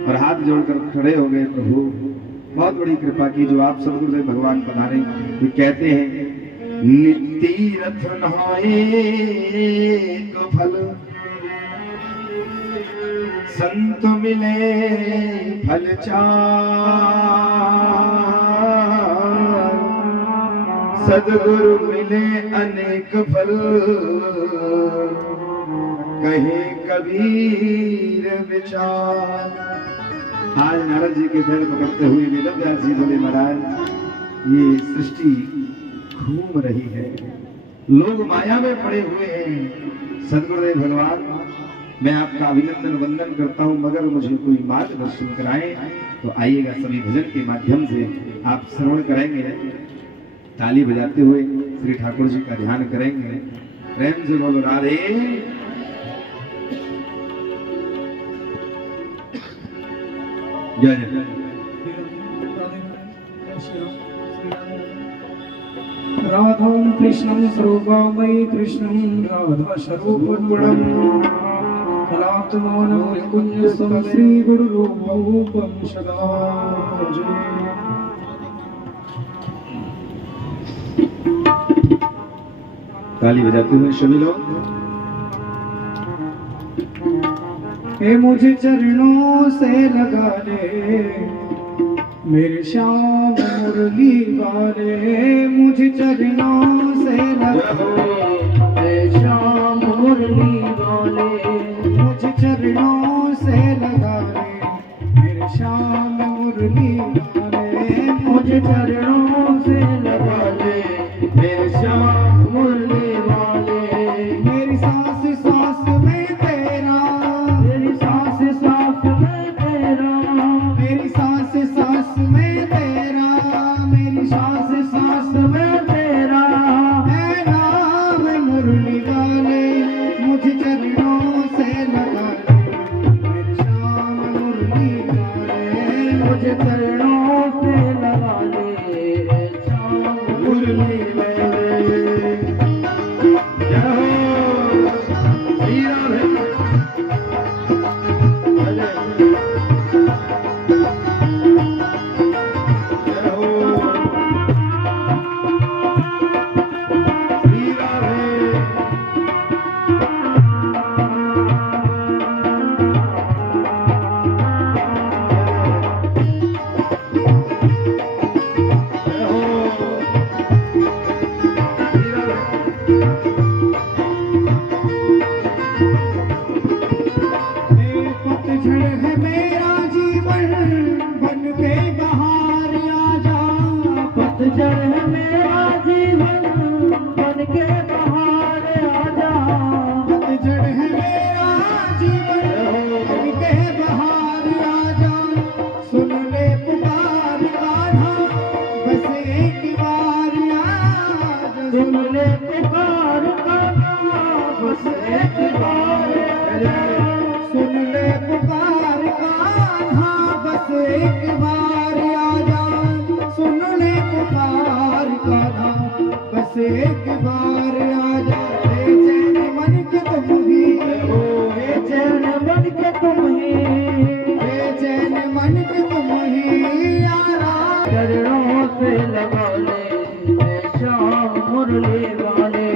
और हाथ जोड़कर खड़े हो गए। प्रभु बहुत बड़ी कृपा की जो आप सदगुरुदेव भगवान पधारे। तो कहते हैं तीरथ नहाए को फल संत मिले फल चार, सदगुरु मिले अनेक फल कहे कबीर विचार। आज नारद जी के पैर पकड़ते हुए वेदव्यास जी बोले महाराज ये सृष्टि घूम रही है, लोग माया में पड़े हुए हैं। सदगुरुदेव भगवान मैं आपका अभिनंदन वंदन करता हूं, मगर मुझे कोई मार्गदर्शन कराएं। तो आइएगा सभी भजन के माध्यम से आप श्रवण करेंगे, ताली बजाते हुए श्री ठाकुर जी का ध्यान करेंगे। प्रेम से बोलो राधे। जय जय। राधां कृष्णं स्वरूपामयि कृष्णं राधा स्वरूपगुणं कलात्मनं कुञ्जं श्री गुरुरूपं सदा भजे। ताली बजाते हुए सभी लोग हे मुझे चरणों से लगा ले मेरे श्याम मुरली वाले, मुझे चरणों से लगा ले मेरे श्याम मुरली वाले, मुझे चरणों से लगा ले मेरे श्याम मुरली वाले, मुझे चरणों से लगा ले मेरे श्याम मुरली वाले। मेरी सांस सांस में तेरा, मेरी सांस सांस में तेरा, मेरी सांस सांस में तेरा, मेरी सांस सांस में तेरा है नाम मुरली वाले, मुझे चरणों से लगा ले मेरे श्याम मुरली वाले, मुझे चरणों से लगा ले श्याम मुरली वाले। जय हो श्री राधे। जय हो श्री राधे। जय हो श्री राधे। ये पतझड़ है मेरा जीवन बन के बहार आजा, पतझड़ है मेरा जीवन बन के बहार आजा, पतझड़ है मेरा जीवन बन के बहार आजा, सुन ले पुकार कान्हा बस एक बार आजा, सुन ले पुकार कान्हा बस एक बार आजा, सुन ले पुकार कान्हा बस एक बार आजा, सुन ले पुकार कान्हा बस एक बार आजा। बेचैन मन के तुम ही, बेचैन मन के तुम ही, बेचैन मन के तुम ही यारा, चरणों से लगा ले श्याम मुरली वाले।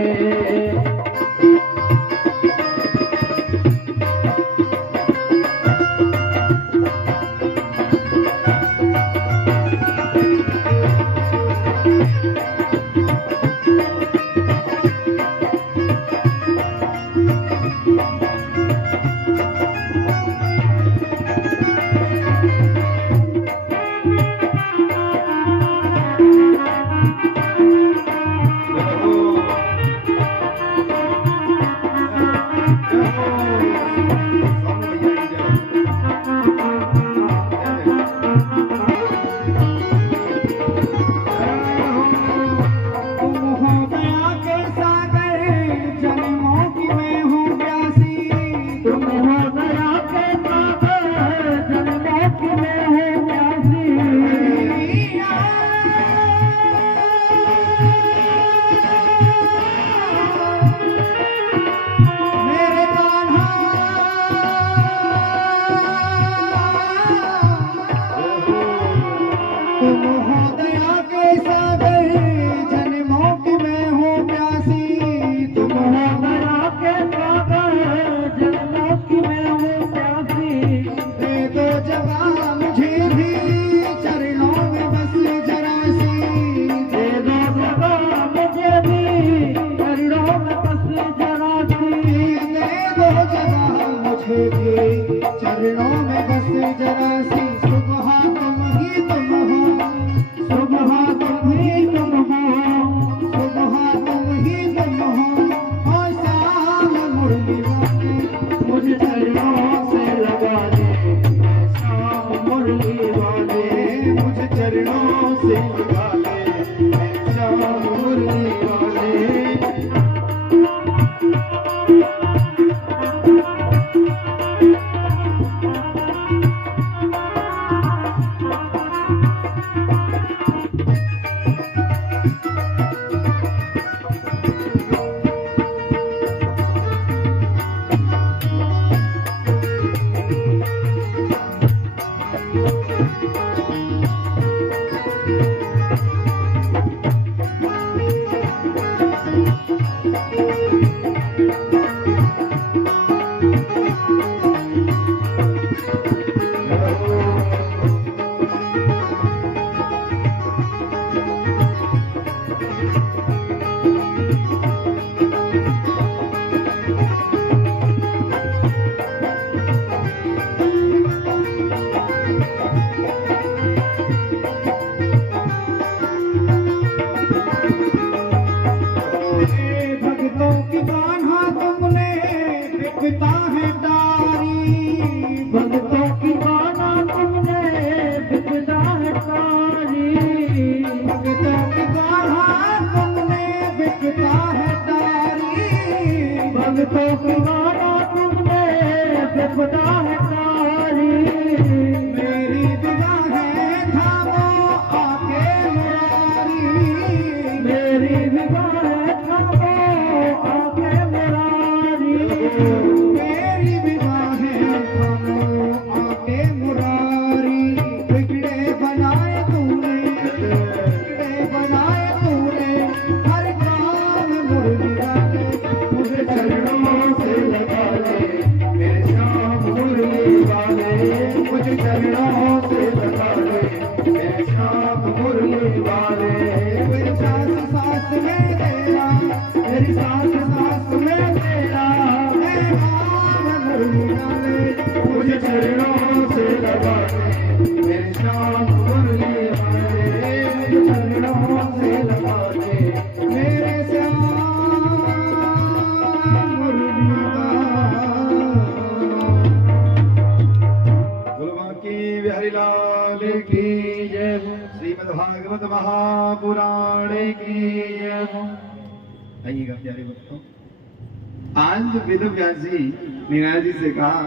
चरणों में बस जरा सी, सुबह तुम ही तुम हो, सुबह तुम ही तुम हो, सुबह तुम ही तुम हो, और शाम मुरली वाले, मुझे चरणों से लगा ले श्याम मुरली वाले, मुझे चरणों से लगा ले श्याम मुरली वाले। भक्तों की कान्हा तुमने बिकता है तारी, भक्तों की कान्हा तुमने बिकता है तारी, भक्तों की कान्हा तुमने बिकता है तारी, भक्तों की कान्हा तुमने बिकता है तारी। मेरी विवाहें थामो आके मुरारी, मेरी विवाहें थामो आके मुरारी, मेरी विवाहें थामो आके मुरारी। बिगड़े बनाए तूने, बिगड़े बनाए तूने, हर काम मुरली डाले, मुझे चरणों से लगा ले मेरे श्याम मुरली वाले, मुझे चरणों से लगा ले मेरे श्याम मुरली वाले। मेरी सास सास में तेरा, मेरी सास सास में तेरा, मैं राम मुरली वाले, मुझे चरणों से लगा ले मेरे श्याम मुरली वाले, मुझे चरणों से लगा ले मेरे श्याम मुरली वाले। बोलो बांके बिहारी लाल की जय। श्रीमद् भागवत महापुराण की जय। आइएगा प्यारे भक्तों, आज वेद व्यास जी ने नारद जी से कहा,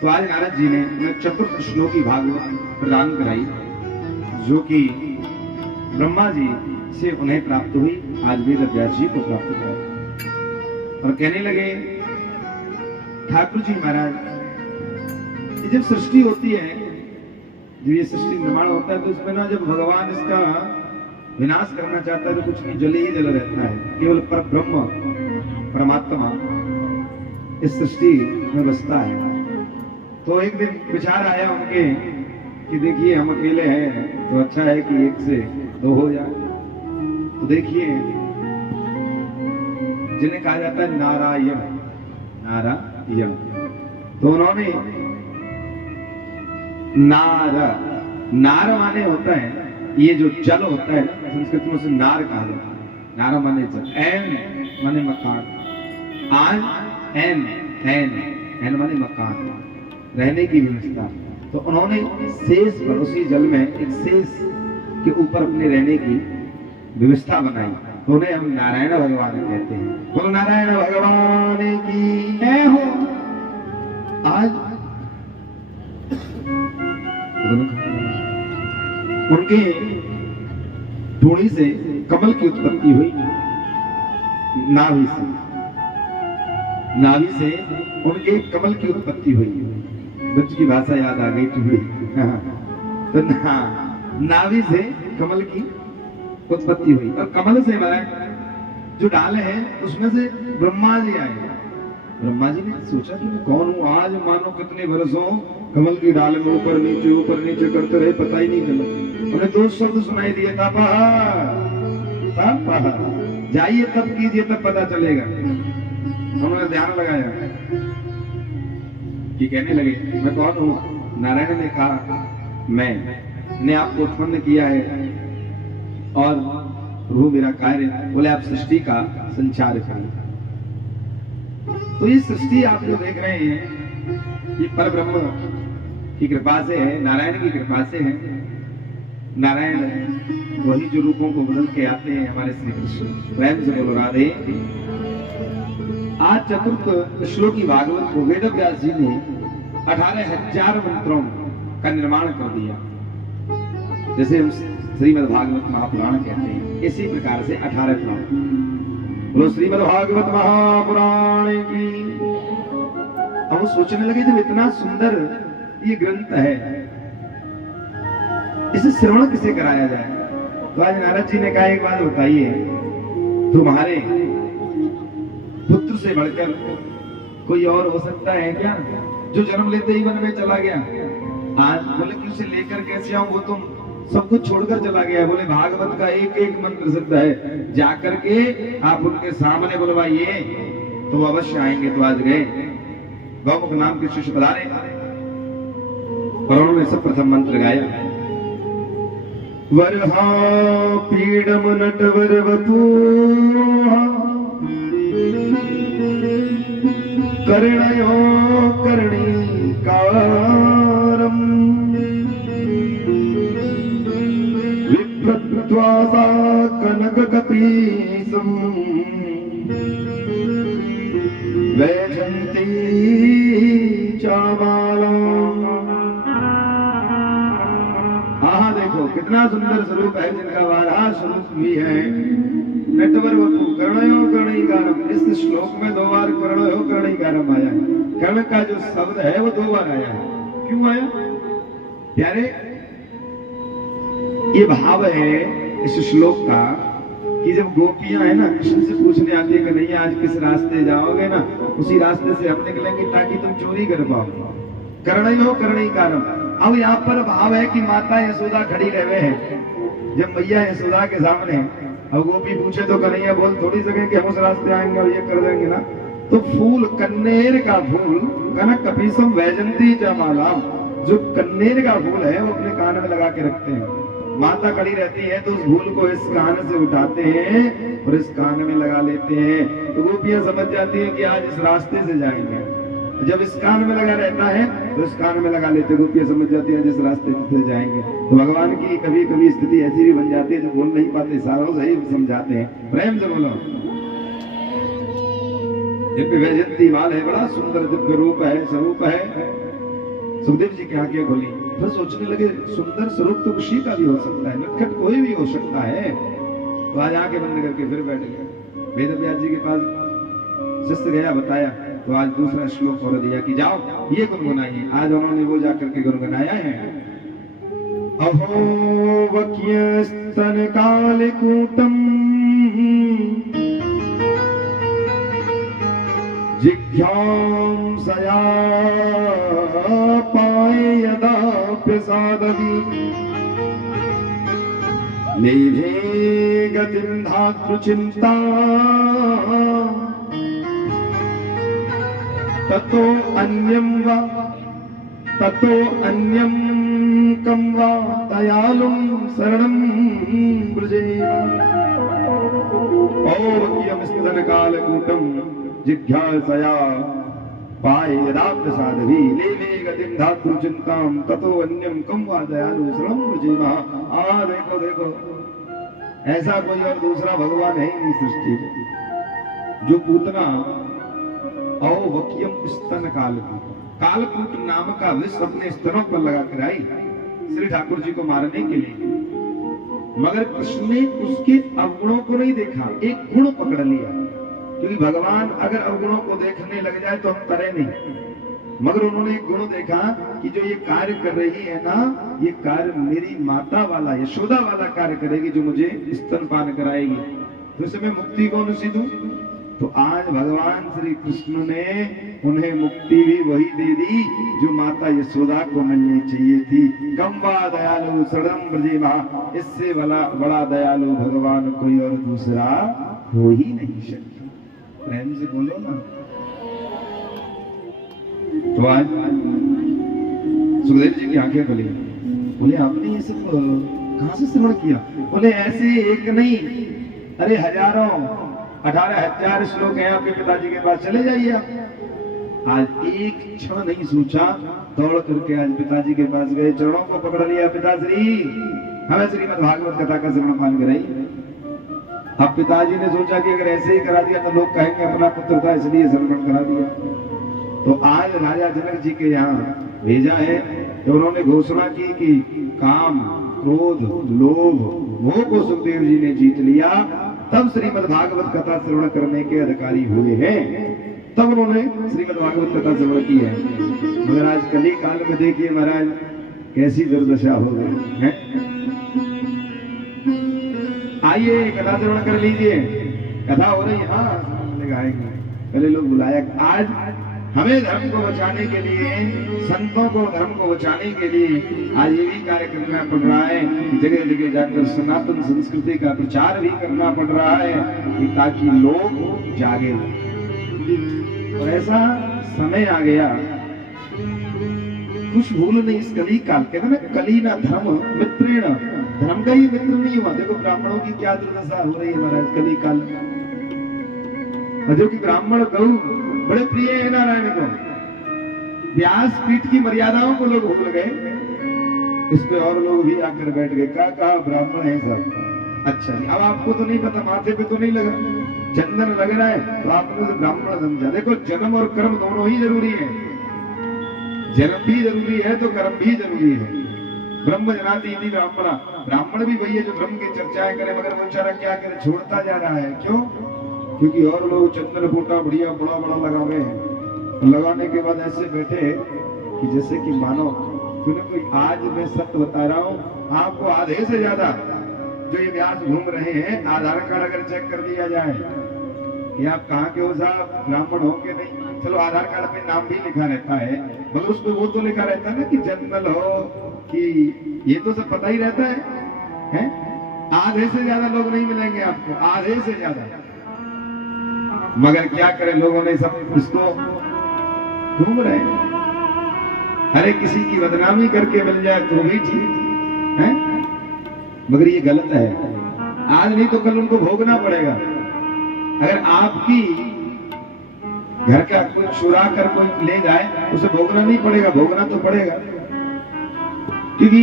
तो आज नारद जी ने उन्हें चतुर्थ श्लोकी भागवत प्रदान कराई, जो कि ब्रह्मा जी से उन्हें प्राप्त हुई, आज वेद व्यास जी को प्राप्त कराई। और कहने लगे, ठाकुर जी महाराज, ये जब सृष्टि होती है, जब ये सृष्टि निर्माण होता है, तो इसमें ना जब भगवान इसका विनाश करना चाहता है तो कुछ नहीं, जल ही जल रहता है। केवल पर ब्रह्म परमात्मा इस सृष्टि में बसता है। तो एक दिन विचार आया उनके कि देखिए हम अकेले हैं, तो अच्छा है कि एक से दो हो जाए। तो देखिए, जिन्हें कहा जाता है नारायण, नारायण, तो उन्होंने नार, नार माने होता है ये जो जल होता है, संस्कृत में उसे नार कहा जाता है। नार माने जल, एन माने मकान, आन एन, एन माने मकान, रहने की व्यवस्था। तो उन्होंने शेष पर, उसी जल में एक शेष के ऊपर अपने रहने की व्यवस्था बनाई, तो उन्हें हम नारायण भगवान कहते हैं। बोलो नारायण भगवान की जय हो। आज उनके धूणी से कमल की उत्पत्ति हुई, नाभि से, नाभि से उनके कमल की उत्पत्ति हुई। ब्रज की भाषा याद आ गई, टूड़ी। तो नाभि से कमल की उत्पत्ति हुई, और कमल से जो डाल है उसमें से ब्रह्मा जी आए। ब्रह्मा जी ने सोचा कि मैं कौन हूँ, आज मानो कितने वर्षों कमल की डाल में ऊपर नीचे करते रहे, पता ही नहीं चला। उन्हें दो शब्द सुनाई दिए, तपः, जाइए तप कीजिए तब पता चलेगा। उन्होंने ध्यान लगाया कि कहने लगे, मैं कौन हूँ? नारायण ने कहा, मैंने आपको उत्पन्न किया है और प्रभु मेरा कार्य, बोले आप सृष्टि का संचार करिए। तो ये सृष्टि आप जो देख रहे हैं, ये पर ब्रह्म की कृपा से है, नारायण की कृपा से है। नारायण वही जो रूपों को बदल के आते हैं हमारे श्री कृष्ण। प्रेम से बोलो राधे। आज चतुर्थ श्लोकी भागवत को वेद व्यास जी ने 18,000 मंत्रों का निर्माण कर दिया, जैसे हम श्रीमद् भागवत महापुराण कहते हैं, इसी प्रकार से 18 पुराण। बोलो श्रीमद् भागवत महापुराण की। हम सोचने लगे, जब इतना सुंदर ये ग्रंथ है, इसे श्रवण किसे कराया जाए? तो आज नारद जी ने कहा, एक बात बताइए, तुम्हारे पुत्र से बढ़कर कोई और हो सकता है क्या, जो जन्म लेते ही वन में चला गया? आज बोले कि उसे लेकर कैसे आऊं, वो तुम सब कुछ छोड़कर चला गया। बोले भागवत का एक एक मंत्र सिद्ध है, जाकर के आप उनके सामने बुलवाइए तो वो अवश्य आएंगे। तो आज गए, गौमुख नाम के शिष्य पधारे और उन्होंने सब प्रथम मंत्र गाया। वरहा पीडम नटवर वपुहा कर्णयो कर्णीकारम् विप्रत्वासा कनककपीसम् वैजन्ती चामालाम्। हाँ देखो कितना सुंदर स्वरूप है, जिनका वाराह स्वरूप भी है। नटवर वपु कर्णयो कर्णीकारम, इस श्लोक में 2 बार कर्णयो कर्णीकारम आया है। कर्ण का जो शब्द है वो 2 बार आया है। क्यों आया प्यारे? ये भाव है इस श्लोक का कि जब गोपियां है ना कृष्ण से पूछने आती है कि नहीं आज किस रास्ते जाओगे ना, उसी रास्ते से हम निकलेंगे ताकि तुम चोरी कर पाओ। कर्णयो कर्णीकारम। अब यहाँ पर भाव है कि माता यशोदा खड़ी रहे हैं। जब मैया यशोदा के सामने अब गोपी पूछे तो कन्हैया बोल थोड़ी सके कि हम उस रास्ते आएंगे और ये कर देंगे ना। तो फूल कन्नेर का फूल कनक कपीसम वैजंती जमालाम, जो कन्नेर का फूल है वो अपने कान में लगा के रखते हैं। माता खड़ी रहती है तो उस फूल को इस कान से उठाते हैं और इस कान में लगा लेते हैं। तो गोपियां समझ जाती है कि आज इस रास्ते से जाएंगे। जब इस कान में लगा रहता है तो इस कान में लगा लेते, गोपियां समझ जाती है जिस रास्ते से जाएंगे। तो भगवान की कभी कभी स्थिति ऐसी भी बन जाती है जो बोल नहीं पाते, इशारों से ही समझाते हैं। प्रेम से बोलो। दिव्य वैजयंती माल है, बड़ा सुंदर दिव्य रूप है, स्वरूप है। सुखदेव जी की आंखें खोली, फिर सोचने लगे सुंदर स्वरूप तो किसी का भी हो सकता है, नटखट कोई भी हो सकता है। तो आज आंखें बंद करके फिर बैठ गए। वेद व्यास जी के पास शिष्य गया, बताया तो आज दूसरा श्लोक और दिया कि जाओ ये गुनगुनाइए। आज उन्होंने वो जाकर के गुनगुनाया है। अहो वक्य स्तन कालकूटम जिज्ञांसया पाए यदा प्रसादवी लेभे गतिं धातृ चिंता ततो अन्यं कं वा दयालुं शरणं व्रजेम। औवक्यं स्तनकालकूटं जिज्ञासया पाये यदा प्रसादवी लेवे गतिं धातृ चिंतां ततो अन्यं कं वा दयालुं शरणं व्रजेम। देखो देखो, ऐसा कोई और दूसरा भगवान है ही नहीं सृष्टि में जो पूतना औवक्यम स्तन कालकूट, कालकूट नाम का विष अपने स्तनों पर लगाकर आई श्री ठाकुर जी को मारने के लिए। मगर कृष्ण ने उसके अवगुणों को नहीं देखा, एक गुण पकड़ लिया। क्योंकि भगवान अगर अवगुणों को देखने लग जाए तो हम तरे नहीं। मगर उन्होंने एक गुण देखा कि जो ये कार्य कर रही है ना, ये कार्य मेरी माता वाला, यशोदा वाला कार्य करेगी, जो मुझे स्तनपान कराएगी। तो इसमें मुक्ति कौन सी दूं? तो आज भगवान श्री कृष्ण ने उन्हें मुक्ति भी वही दे दी जो माता यशोदा को मिलनी चाहिए थी। गंवा दयालु शरणं व्रजेम, इससे बड़ा दयालु भगवान कोई और दूसरा हो ही नहीं सकता। प्रेम से बोलो ना। तो आज सुखदेव जी की आंखें खुली, बोले आपने ये सब कहां से श्रवण किया? बोले ऐसे एक नहीं, अरे हजारों 18,000 श्लोक हैं आपके पिताजी के पास, चले जाइए आप। आज एक क्षण नहीं सोचा, दौड़ करके आज पिताजी के पास गए, चरणों को पकड़ लिया। पिताश्री हमें श्रीमद् भागवत कथा का श्रवण पान कराइए। अब पिताजी ने सोचा कि अगर ऐसे ही करा दिया तो लोग कहेंगे अपना पुत्र था इसलिए श्रवण करा दिया। तो आज राजा जनक जी के यहाँ भेजा है तो उन्होंने घोषणा की कि काम, क्रोध, लोभ, मोह को सुखदेव जी ने जीत लिया, तब श्रीमद् भागवत कथा श्रवण करने के अधिकारी हुए हैं। तब उन्होंने श्रीमद् भागवत कथा श्रवण की है। मगर आज कली काल में देखिए महाराज कैसी दुर्दशा हो गई है। आइए कथा श्रवण कर लीजिए, कथा हो रही है। हाँ गाएंगे, पहले लोग बुलाया। आज हमें धर्म को बचाने के लिए, संतों को धर्म को बचाने के लिए आज ये भी कार्य करना पड़ रहा है। जगह जगह जाकर सनातन संस्कृति का प्रचार भी करना पड़ रहा है कि ताकि लोग जागे। और ऐसा समय आ गया, कुछ भूल नहीं इस कली काल। कहते ना कली ना धर्म मित्रेण, धर्म का ही मित्र नहीं हुआ। देखो ब्राह्मणों की क्या दुर्दशा हो रही है महाराज कली काल। और जो कि ब्राह्मण गौ बड़े प्रिय है नारायण को। व्यासपीठ की मर्यादाओं को लोग भूल गए, इस पे और लोग भी आकर बैठ गए। कहा ब्राह्मण है सब। अच्छा जी, अब आपको तो नहीं पता, माथे पे तो नहीं लगा, चंदन लग रहा है तो आपने तो ब्राह्मण समझा। देखो जन्म और कर्म दोनों ही जरूरी है, जन्म भी जरूरी है तो कर्म भी जरूरी है। ब्रह्म जनाति इति ब्राह्मणा, ब्राह्मण भी वही है जो ब्रह्म की चर्चाएं करे, मगर वो बेचारा क्या करे, छोड़ता जा रहा है। क्यों? क्योंकि और लोग चंदन फूटा बढ़िया बड़ा बड़ा लगावे हैं, लगाने के बाद ऐसे बैठे कि जैसे कि मानो तूने कोई, आज मैं सत्य बता रहा हूँ आपको, आधे से ज्यादा जो ये व्यास घूम रहे हैं, आधार कार्ड अगर चेक कर दिया जाए कि आप कहाँ के हो साहब, ब्राह्मण हो के नहीं, चलो आधार कार्ड पे नाम भी लिखा रहता है, मगर उस पर वो तो लिखा रहता है ना कि जनरल हो कि, ये तो सब पता ही रहता है? आधे से ज्यादा लोग नहीं मिलेंगे आपको, आधे से ज्यादा। मगर क्या करें, लोगों ने सब इसको घूम रहे हैं। अरे किसी की बदनामी करके मिल जाए तो भी ठीक है, मगर ये गलत है। आज नहीं तो कल उनको भोगना पड़ेगा। अगर आपकी घर का कोई चुरा कर कोई ले जाए, उसे भोगना नहीं पड़ेगा, भोगना तो पड़ेगा। क्योंकि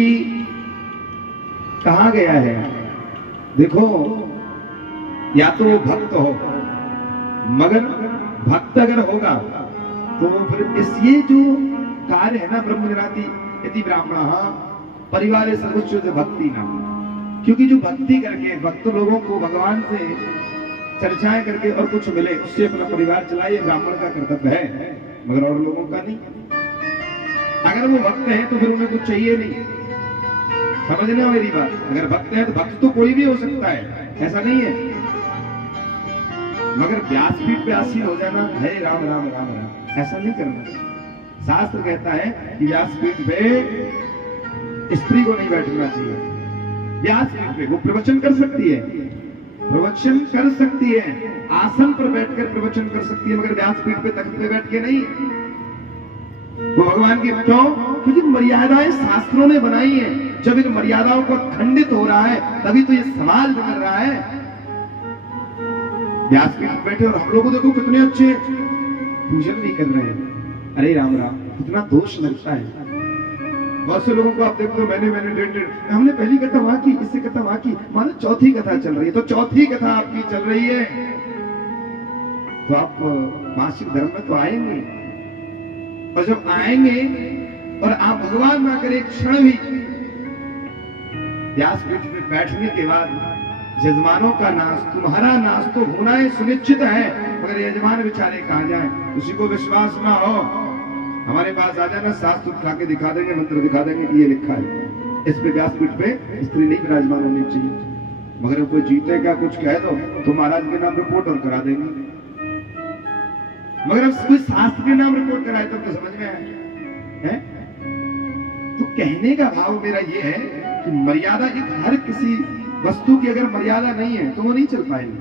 कहा गया है, देखो या तो वो भक्त हो, मगर भक्त अगर होगा तो फिर इस ये जो कार्य है ना, ब्रह्म जनाति इति ब्राह्मणा परिवारे सर्वोच्च भक्ति नाम। क्योंकि जो भक्ति करके भक्त लोगों को भगवान से चर्चाएं करके और कुछ मिले, उससे अपना परिवार चलाए, ये ब्राह्मण का कर्तव्य है, मगर और लोगों का नहीं। अगर वो भक्त है तो फिर उन्हें कुछ चाहिए नहीं, समझना मेरी बात। अगर भक्त है तो भक्त तो कोई भी हो सकता है, ऐसा नहीं है। मगर व्यासपीठ पे आसीन हो जाना, हरे राम राम राम राम, ऐसा नहीं करना। शास्त्र कहता है कि व्यासपीठ पे स्त्री को नहीं बैठना चाहिए। व्यासपीठ पे वो प्रवचन कर सकती है, प्रवचन कर सकती है, आसन पर बैठकर प्रवचन कर सकती है, मगर व्यासपीठ पे तख्त पे बैठ के नहीं। वो भगवान की, क्यों? क्योंकि मर्यादाएं शास्त्रों ने बनाई है। जब इन मर्यादाओं को खंडित हो रहा है तभी तो ये समाज बिगड़ रहा है। व्यासपीठ पे बैठे और हम लोग देखो कितने अच्छे पूजन भी कर रहे हैं, अरे राम राम, कितना दोष लगता है। बहुत से लोगों को आप देखते हो, मैंने हमने पहली कथा वहां की, इससे कथा वहां की, मानो चौथी कथा चल रही है, तो चौथी कथा आपकी चल रही है तो आप मासिक धर्म में तो आएंगे। और जब आएंगे और आप भगवान ना करे एक क्षण भी, व्यासपीठ में बैठने के बाद यजमानों का नाश, तुम्हारा नाश तो होना है सुनिश्चित है, मगर यजमान बेचारे कहाँ जाए, उसी को विश्वास ना हो, हमारे पास आ जाना, शास्त्र उठा के दिखा देंगे, मंत्र दिखा देंगे कि ये लिखा है, इस पे व्यासपीठ पे स्त्री नहीं विराजमान होनी चाहिए। मगर कोई जीतेगा कुछ कह दो तो महाराज के नाम रिपोर्ट और करा देंगे। मगर अब कोई शास्त्र के नाम रिपोर्ट कराए तब तो समझ में आए। तो कहने का भाव मेरा ये है कि मर्यादा, एक हर किसी वस्तु की अगर मर्यादा नहीं है तो वो नहीं चल पाएगी।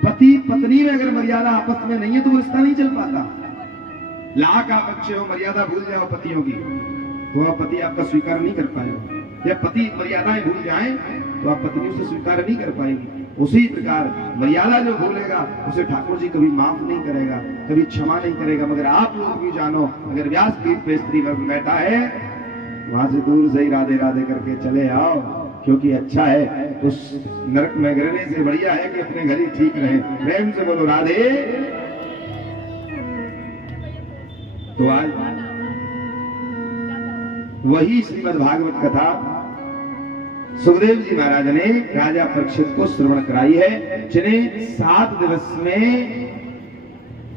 पति पत्नी में अगर मर्यादा आपस में नहीं है तो वो रिश्ता नहीं चल पाता। लाख आप अच्छे हो, मर्यादा भूल जाओ पतियों की तो आप पति आपका स्वीकार नहीं कर पाएगा, या पति मर्यादाएं भूल जाए तो आप पत्नी उसे स्वीकार नहीं कर पाएगी। उसी प्रकार मर्यादा जो भूलेगा उसे ठाकुर जी कभी माफ नहीं करेगा, कभी क्षमा नहीं करेगा। मगर आप लोग भी जानो, अगर व्यासपीठ पे स्त्री वर्ग बैठा है वहां से दूर से ही राधे राधे करके चले आओ, क्योंकि अच्छा है, उस नरक में गिरने से बढ़िया है कि अपने घर ही ठीक रहे। प्रेम से बोलो राधे। तो आज वही श्रीमद् भागवत कथा सुखदेव जी महाराज ने राजा परीक्षित को श्रवण कराई है, जिन्हें 7 दिवस में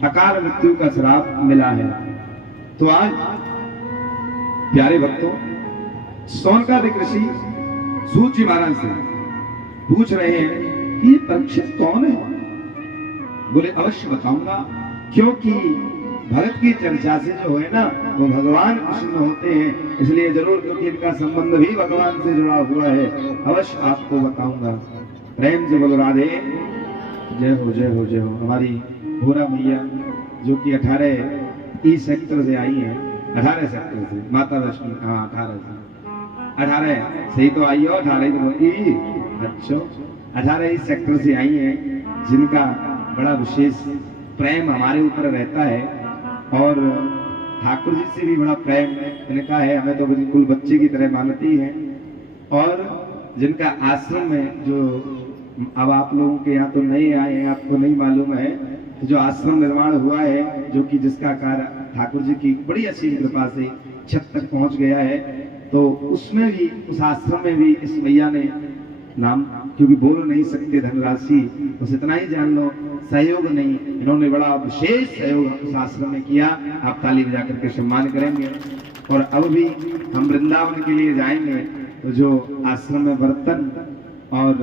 अकाल मृत्यु का श्राप मिला है। तो आज प्यारे भक्तों, सोनकादिक ऋषि सूत जी महाराज से पूछ रहे हैं कि परीक्षित कौन है। बोले अवश्य बताऊंगा, क्योंकि भगत की चर्चा से जो है ना वो भगवान कृष्ण होते हैं, इसलिए जरूर, क्योंकि इनका संबंध भी भगवान से जुड़ा हुआ है, अवश्य आपको बताऊंगा। प्रेम से बोलो राधे। जय हो जय हो जय हो। हमारी भूरा मैया जो कि 18 ई सेक्टर से आई है, 18 सेक्टर से, माता वैष्णो, हाँ 18 सही तो आई हो, 18 तो अच्छा 18 ई सेक्टर से आई है, जिनका बड़ा विशेष प्रेम हमारे ऊपर रहता है और ठाकुर जी से भी बड़ा प्रेम इनका है, हमें तो बिल्कुल बच्चे की तरह मानती है। और जिनका आश्रम में जो अब आप लोगों के यहाँ तो नए आए हैं, आपको नहीं मालूम है, जो आश्रम निर्माण हुआ है, जो कि जिसका कार्य ठाकुर जी की बड़ी असीम कृपा से छत तक पहुंच गया है, तो उसमें भी, उस आश्रम में भी इस भैया ने नाम, क्योंकि बोल नहीं सकते धनराशि, बस इतना ही जान लो, सहयोग नहीं, इन्होंने बड़ा विशेष सहयोग उस आश्रम में किया। आप ताली बजा करके सम्मान करेंगे। और अब भी हम वृंदावन के लिए जाएंगे तो जो आश्रम में बर्तन और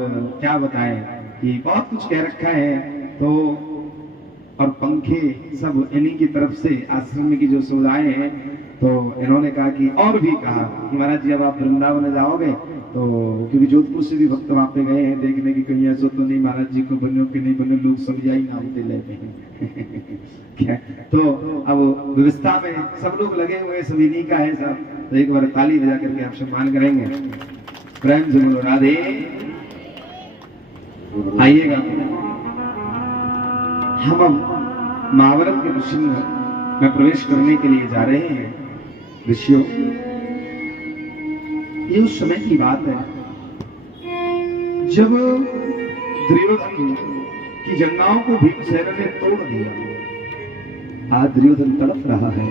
क्या बताएं कि बहुत कुछ कह रखा है, तो और पंखे सब इन्हीं की तरफ से आश्रम की जो सुविधाएं हैं, तो इन्होंने कहा कि और भी कहा कि महाराज जी अब आप वृंदावन जाओगे तो, क्योंकि जोधपुर से भी भक्त वहां पे गए हैं देखने की, कहीं ऐसा तो नहीं महाराज जी को बनो कि नहीं बनो, लोग सब यही नाम दे लेते हैं क्या, तो अब व्यवस्था में सब लोग लगे हुए, सभी नहीं का है सब, तो एक बार ताली बजा करके आप सम्मान करेंगे, प्रेम से बोलो राधे। आइएगा, हम अब महाभारत के प्रसंग में प्रवेश करने के लिए जा रहे हैं। ऋषियों, ये उस समय की बात है जब दुर्योधन की जंगाओं को भीमसेन ने तोड़ दिया। आज दुर्योधन तड़प रहा है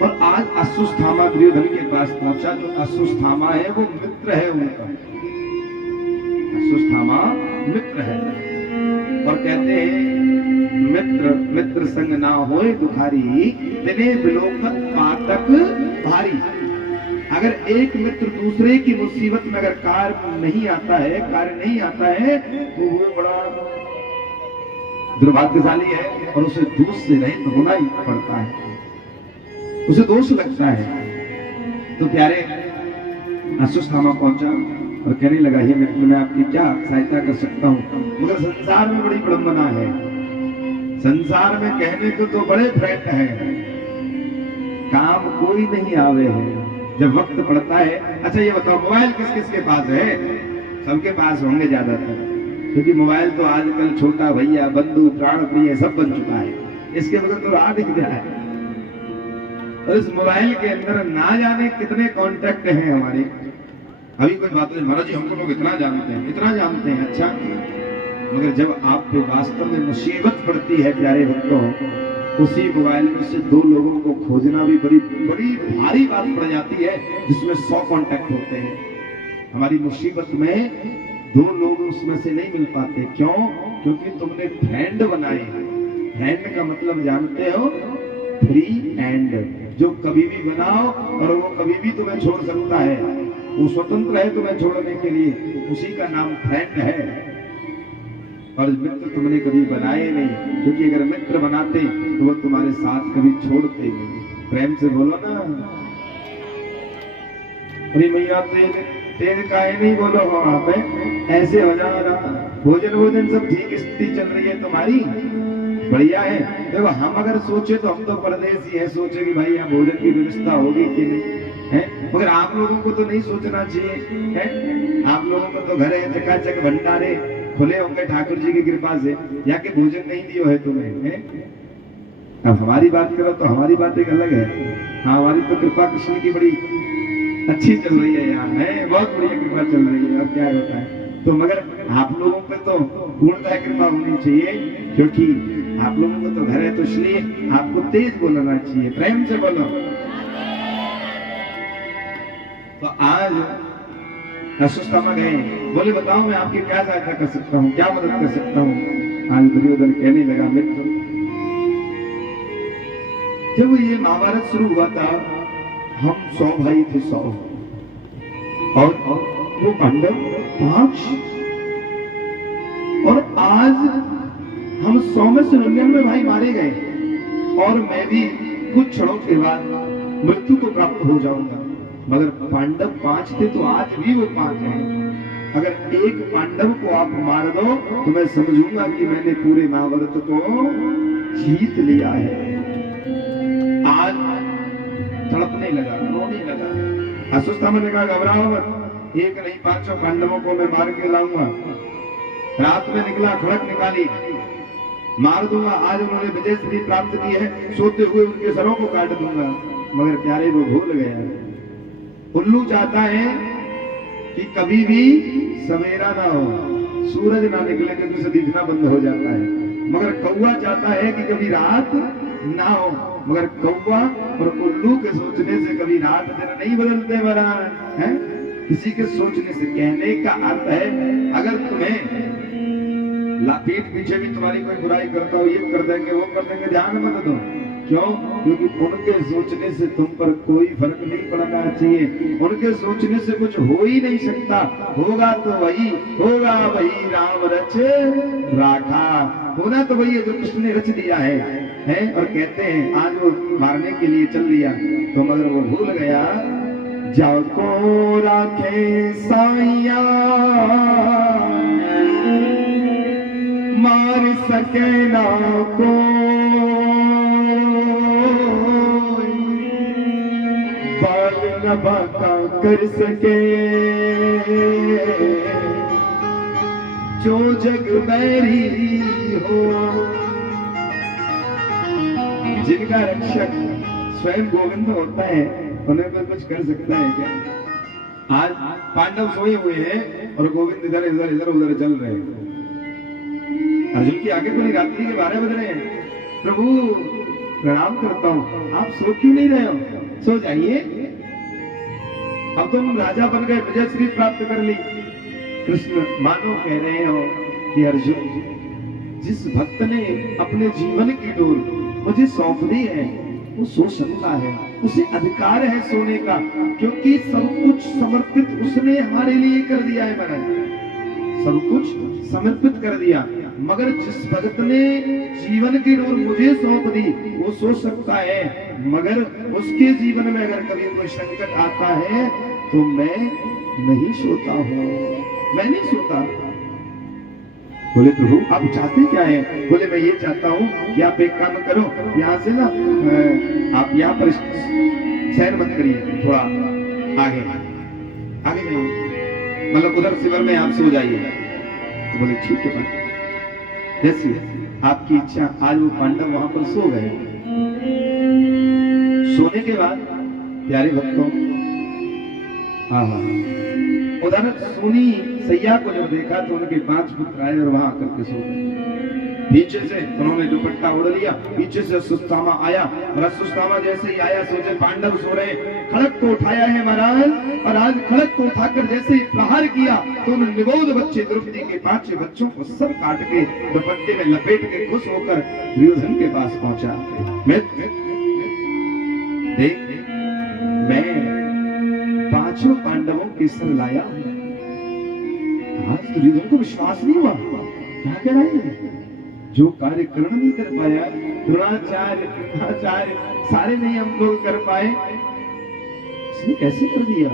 और आज अश्वत्थामा दुर्योधन के पास पहुंचा। जो अश्वत्थामा है वो मित्र है उनका, अश्वत्थामा मित्र है, और कहते हैं मित्र मित्र संग ना होए दुखारी, तिने बिलोकत पातक भारी। अगर एक मित्र दूसरे की मुसीबत में अगर कार्य नहीं आता है तो वो बड़ा दुर्भाग्यशाली है और उसे दोष से रहित होना ही पड़ता है, उसे दोष लगता है। तो प्यारे अश्वत्थामा पहुंचा और कहने लगा, हे मित्र मैं आपकी क्या सहायता कर सकता हूँ, मगर संसार में बड़ी विडंबना है, संसार में कहने को तो बड़े फ्रेंड हैं, काम कोई नहीं आवे है जब वक्त पड़ता है। अच्छा ये बताओ, मोबाइल किस किस के पास है? सबके पास होंगे ज्यादातर, क्योंकि मोबाइल तो आजकल छोटा भैया, बंधु, प्राण प्रिय सब बन चुका है, इसके बगैर तो राह दिख जाए। और इस मोबाइल के अंदर ना जाने कितने कॉन्टेक्ट हैं हमारे। अभी कोई बात नहीं महाराज जी, हमको लोग इतना जानते हैं, अच्छा, मगर जब आप पे वास्तव में मुसीबत पड़ती है प्यारे भक्तों, उसी मोबाइल में से दो लोगों को खोजना भी बड़ी बड़ी भारी बात पड़ जाती है, जिसमें 100 कांटेक्ट होते हैं। हमारी मुसीबत में दो लोग उसमें से नहीं मिल पाते, क्यों? क्योंकि तुमने फ्रेंड बनाए। फ्रेंड का मतलब जानते हो, फ्री एंड, जो कभी भी बनाओ और वो कभी भी तुम्हें छोड़ सकता है, वो स्वतंत्र है तुम्हें छोड़ने के लिए, उसी का नाम फ्रेंड है। और मित्र तुमने कभी बनाए नहीं, क्योंकि अगर मित्र बनाते तो वो तुम्हारे साथ कभी छोड़ते नहीं। प्रेम से बोलो ना, अरे मैया तेज काहे नहीं बोलो वहां पे, ऐसे हो जाना। भोजन सब ठीक स्थिति चल रही है तुम्हारी, बढ़िया है। देखो हम अगर सोचे तो हम तो परदेसी है, सोचे कि भाई यहाँ भोजन की व्यवस्था होगी कि नहीं है, मगर आप लोगों को तो नहीं सोचना चाहिए है। आप लोगों को तो घर है, चकाचक भंडारे खुले होंगे ठाकुर जी की कृपा से, या के भोजन नहीं दियो है तुम्हें है? अब हमारी बात करो तो हमारी बात एक अलग है। हाँ, हमारी तो कृपा कृष्ण की बड़ी अच्छी चल रही है यहाँ है, बहुत बढ़िया कृपा चल रही है। अब क्या होता है तो, मगर आप लोगों पे तो पूर्णतः कृपा होनी चाहिए, क्योंकि आप लोगों को तो घर है, तो इसलिए आपको तेज बोलना चाहिए, प्रेम से बोलो। तो आज अश्वत्थामा गए, बोले बताओ मैं आपकी क्या सहायता कर सकता हूँ, क्या मदद कर सकता हूँ। आज दुर्योधन कहने लगा, मित्र जब ये महाभारत शुरू हुआ था हम 100 भाई थे, 100, और वो पांडव 5, और आज हम 100 में से 99 भाई मारे गए, और मैं भी कुछ क्षणों के बाद मृत्यु को प्राप्त हो जाऊंगा। मगर पांडव 5 थे तो आज भी वो 5 हैं। अगर एक पांडव को आप मार दो तो मैं समझूंगा कि मैंने पूरे महाभारत को जीत लिया है। आज तड़पने लगा, रोने लगा। अश्वत्थामा ने कहा घबराओ मत, एक नहीं 500 पांडवों को मैं मार के लाऊंगा। रात में निकला, खड़क निकाली, मार दूंगा, आज उन्होंने विजय श्री प्राप्त की है, सोते हुए उनके सरों को काट दूंगा। मगर प्यारे वो भूल गया। उल्लू चाहता है कि कभी भी सवेरा ना हो, सूरज ना निकले तो उसे दिखना बंद हो जाता है। मगर कौवा चाहता है कि कभी रात ना हो। मगर कौवा और उल्लू के सोचने से कभी रात दिन नहीं बदलते महाराज हैं। किसी के सोचने से, कहने का अर्थ है अगर तुम्हें पीठ पीछे भी तुम्हारी कोई बुराई करता हो, ये कर देंगे वो कर देंगे, ध्यान मत दो। क्यों? क्योंकि उनके सोचने से तुम पर कोई फर्क नहीं पड़ना चाहिए। उनके सोचने से कुछ हो ही नहीं सकता। होगा तो वही होगा, वही राम रच राखा। होना तो वही है जो कृष्ण ने रच दिया है। और कहते हैं आज वो मारने के लिए चल दिया, तो मगर वो भूल गया। जाको राखे साइया मार सके ना को, बाल न बाका कर सके, जो जग बैरी हो। जिनका रक्षक स्वयं गोविंद होता है, उन्हें कोई कुछ कर सकता है क्या? आज पांडव सोए हुए हैं और गोविंद इधर इधर इधर उधर चल रहे हैं। अर्जुन की आगे पूरी रात्रि के 12 बज रहे हैं। प्रभु प्रणाम करता हूँ, आप सो क्यों नहीं रहे हो? सो जाइए, अब तुम राजा बन गए, विजय श्री प्राप्त कर ली। कृष्ण मानो कह रहे हो कि अर्जुन, जिस भक्त ने अपने जीवन की डोर मुझे सौंप दी है वो सो सकता है, उसे अधिकार है सोने का, क्योंकि सब कुछ समर्पित उसने हमारे लिए कर दिया है महाराज, सब कुछ समर्पित कर दिया। मगर जिस भक्त ने जीवन की डोर मुझे सौंप दी वो सो सकता है, मगर उसके जीवन में अगर कभी कोई संकट आता है तो मैं नहीं सोता हूँ, मैं नहीं सोता। बोले प्रभु आप चाहते क्या है? बोले मैं ये चाहता हूँ कि आप एक काम करो, यहाँ से ना आप यहाँ पर शहर मत करिए, थोड़ा आगे आगे जाइए, मतलब उधर शिविर में आप सो जाइए। तो बोले ठीक है बात, जैसी आपकी इच्छा। आज वो पांडव वहां पर सो गए। सोने के बाद प्यारे भक्तों, उधर सुनी सैया को जब देखा तो उनके 5 पुत्र आए और वहां आकर के सो गए। पीछे से उन्होंने दुपट्टा ओढ़ लिया, पीछे से सुस्तामा आया, और सुस्तामा जैसे ही आया सोचे पांडव सो रहे, खड़क को उठाया है महाराज, और आज खड़क को उठाकर जैसे ही प्रहार किया तो उन निगोद बच्चे द्रौपदी के 5 बच्चों को सर काट के दुपट्टे में लपेट के खुश होकर दुर्योधन के पास पहुंचा। मैं 5 पांडवों के सर लाया। आज दुर्योधन को विश्वास नहीं हुआ, क्या कह रहा है? जो कार्य कर्ण नहीं कर पाया, द्रोणाचार्य कृपाचार्य सारे नहीं हम लोग कर पाए, इसने कैसे कर दिया?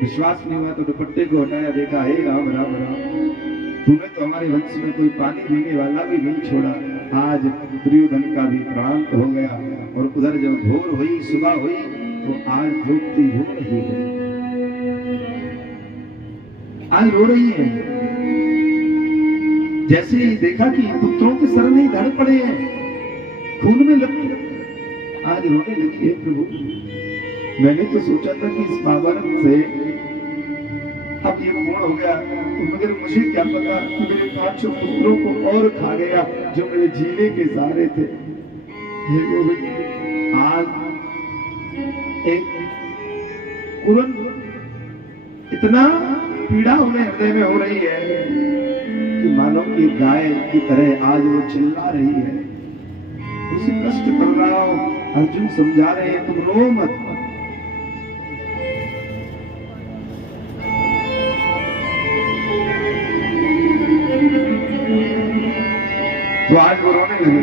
विश्वास नहीं हुआ तो दुपट्टे को हटाया, देखा हे राम राम राम, तूने तो हमारे वंश में कोई पानी देने वाला भी नहीं छोड़ा। आज दुर्योधन का भी प्राण हो गया। और उधर जब भोर हुई, सुबह हुई, तो आज द्रौपदी रो रही है, आज रो रही है। जैसे ही देखा कि पुत्रों के सर नहीं धड़ पड़े हैं, खून में लगी, आज रोने लगी है। प्रभु मैंने तो सोचा था कि इस महाभारत से अब ये पूर्ण हो गया, मगर मुझे क्या पता कि मेरे 5 पुत्रों को और खा गया जो मेरे जीने के सहारे थे। हे गोविंद, आज एक इतना पीड़ा उन्हें हृदय में हो रही है कि मानो कि गाय की तरह आज वो चिल्ला रही है, उसे कष्ट कर रहा हो। अर्जुन समझा रहे हैं तुम रो मत। तो आज वो रोने लगे।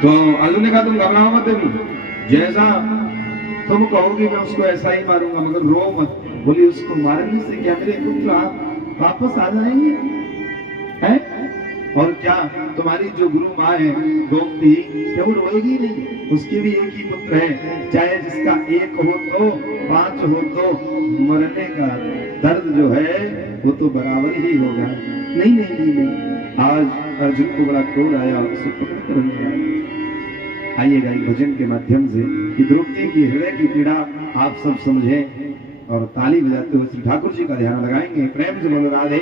तो अर्जुन ने कहा तुम घबराओ मत, जैसा तुम कहोगे मैं उसको ऐसा ही मारूंगा, मगर रो मत। बोली उसको मारने से क्या मेरे पुत्र वापस आ जाएंगे हैं? और क्या तुम्हारी जो गुरु माँ है द्रौपदी, क्या वो रोएगी नहीं? उसके भी एक ही पुत्र है, चाहे जिसका 1 हो तो 5 हो तो मरने का दर्द जो है वो तो बराबर ही होगा। नहीं नहीं नहीं नहीं, आज अर्जुन को बड़ा क्रोध आया, उसे पकड़ कर ले आया। आइएगा एक भजन के माध्यम से कि द्रौपदी की हृदय की पीड़ा आप सब समझें और ताली बजाते हुए श्री ठाकुर जी का ध्यान लगाएंगे। प्रेम से बोलो राधे।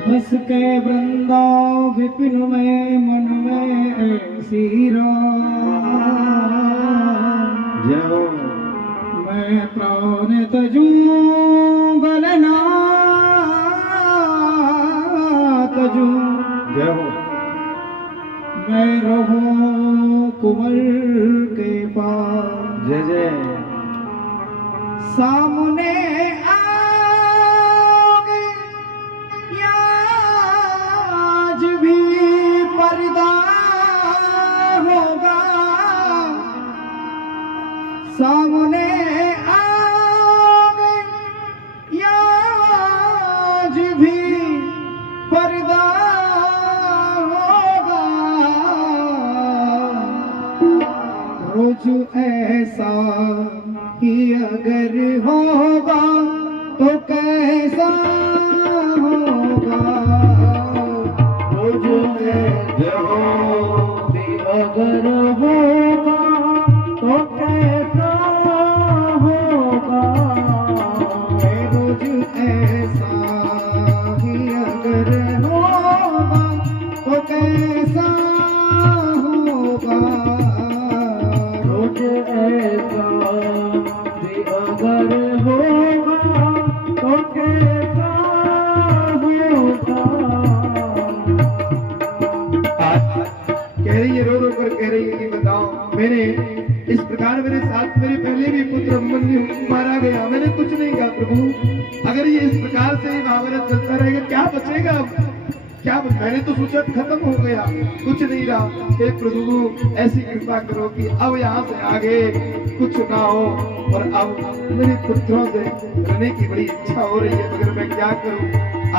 बस के वृंदा विपिन में मन में ऐसी जय हो। मैं प्राण तजूं गलना तजूं, जय हो। मैं रहूं कुंवर के पास, जय जय। सामने आओगे या आज भी पर्दा होगा, सामने आओगे या आज भी पर्दा होगा, रोज ऐसा ही अगर होगा तो कैसा होगा, रोज ऐसा भी अगर होगा तो कैसा होगा, रोज ऐसा ही अगर होगा तो कैसा होगा, रोज ऐसा भी अगर होगा तो कैसा होगा। कह रही है, रो रो कर कह रही है कि बताओ मेरे इस प्रकार मेरे साथ मेरे पहले भी पुत्र अभिमन्यु मारा गया, मैंने कुछ नहीं कहा प्रभु, अगर ये इस प्रकार से ही महाभारत चलता रहेगा क्या बचेगा अब, क्या मैंने तो सोचा खत्म हो गया, कुछ नहीं रहा। हे प्रभु ऐसी कृपा करो कि अब यहाँ से आगे कुछ ना हो, और अब मेरे पुत्रों से रहने की बड़ी इच्छा हो रही है, मगर मैं क्या करूं,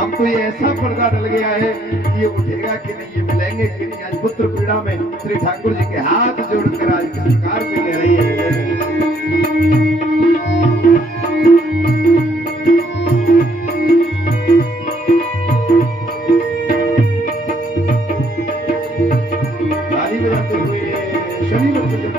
अब तो ये ऐसा पर्दा डल गया है कि ये उठेगा कि नहीं, ये मिलेंगे कि नहीं। आज पुत्र पीड़ा में श्री ठाकुर जी के हाथ जोड़कर आज किस प्रकार से कह रही है। ताली बजाते हुए शनि बजाते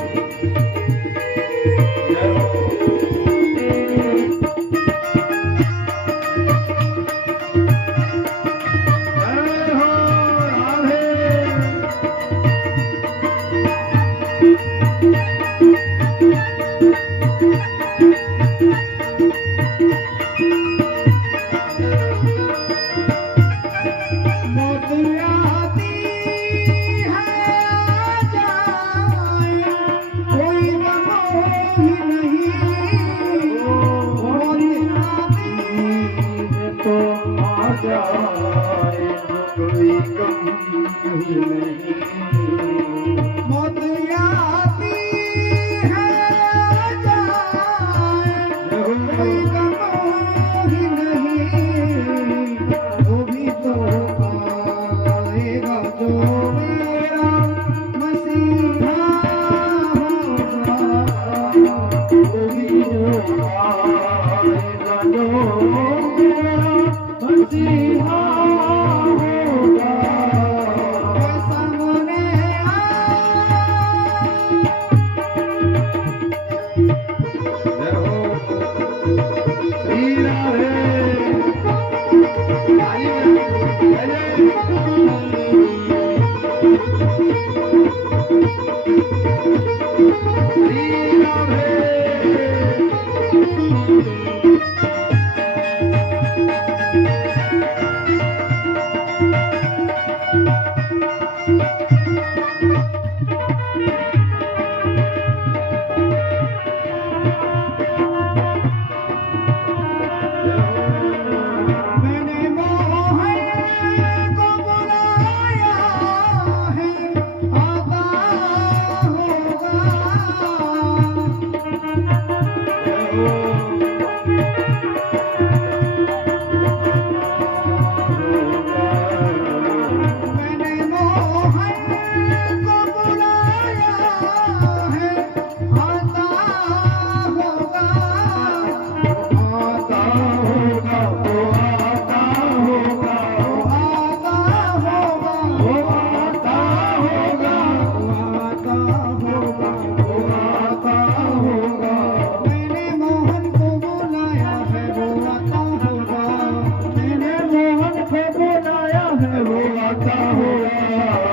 आता होगा।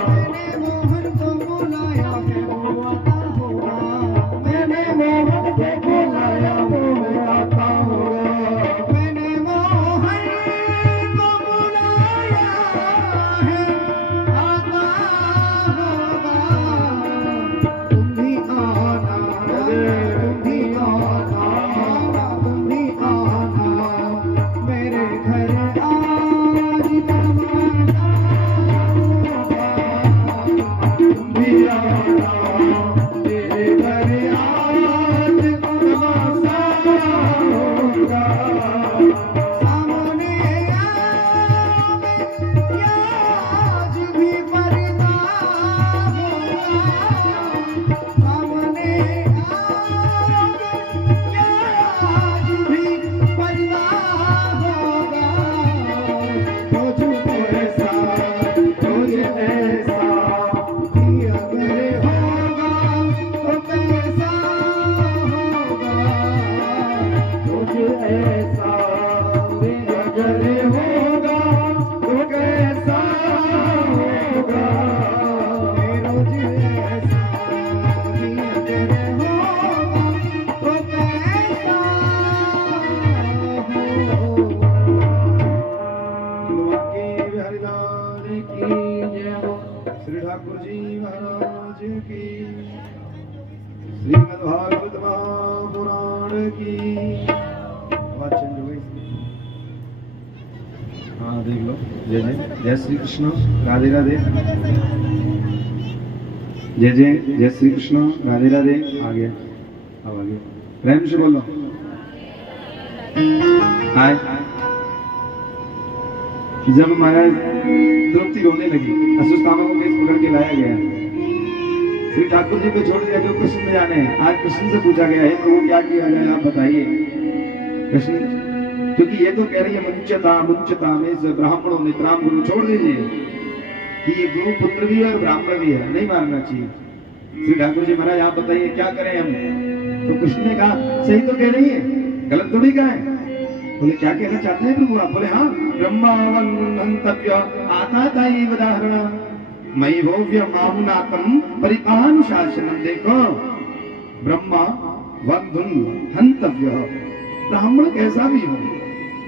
मैंने मोहन को बुलाया है वो आता होगा। मैंने मोहन को बुलाया वो आता होगा। मैंने मोहन को बुलाया है आता होगा। तुम भी आना, तुम भी आना, तुम भी आना मेरे घर आज तमाशा होगा। तुम भी आना मेरे घर आज तमाशा होगा। सामने आवे या आज भी पर्दा होगा। सामने आवे या आज भी पर्दा होगा। तुझ ऐसा तुझ ऐसा भी अगर होगा तो कैसा होगा। तुझ ऐसा भी अगर होगा तो कैसा होगा। रोज ऐसा भी अगर होगा तो कैसा होगा। की हरिदास की जय हो। श्री ठाकुर जी महाराज की, श्रीमद् भागवत महापुराण की। आवाज चेंज हो गई। हाँ देख लो। जय जय जय श्री कृष्ण, राधे राधे। जय जय जय श्री कृष्ण, राधे राधे। आगे अब आगे प्रेम से बोलो। हाय। जब महाराज द्रौपदी रोने लगी, अश्वत्थामा को केस पकड़ के लाया गया। श्री ठाकुर जी को छोड़ दिया जो कृष्ण ने जाने। आज कृष्ण से पूछा गया, हे प्रभु क्या किया जाए आप बताइए। कृष्ण क्योंकि ये तो कह रही है मुंचता में से ब्राह्मणों ने राम गुरु छोड़ दीजिए कि ये गुरु पुत्र भी है और ब्राह्मण भी है, नहीं मारना चाहिए। श्री ठाकुर जी महाराज आप बताइए क्या करें हम। तो कृष्ण ने कहा सही तो कह रही है, गलत थोड़ी कहा है। बोले क्या कहना चाहते हैं प्रभु आप। बोले हाँ ब्रह्मावंतव्य आता था ये उदाहरण मई भव्य माहुनातम परिपानुशासनम। देखो ब्रह्मा वंधुन हंतव्य, ब्राह्मण कैसा भी हो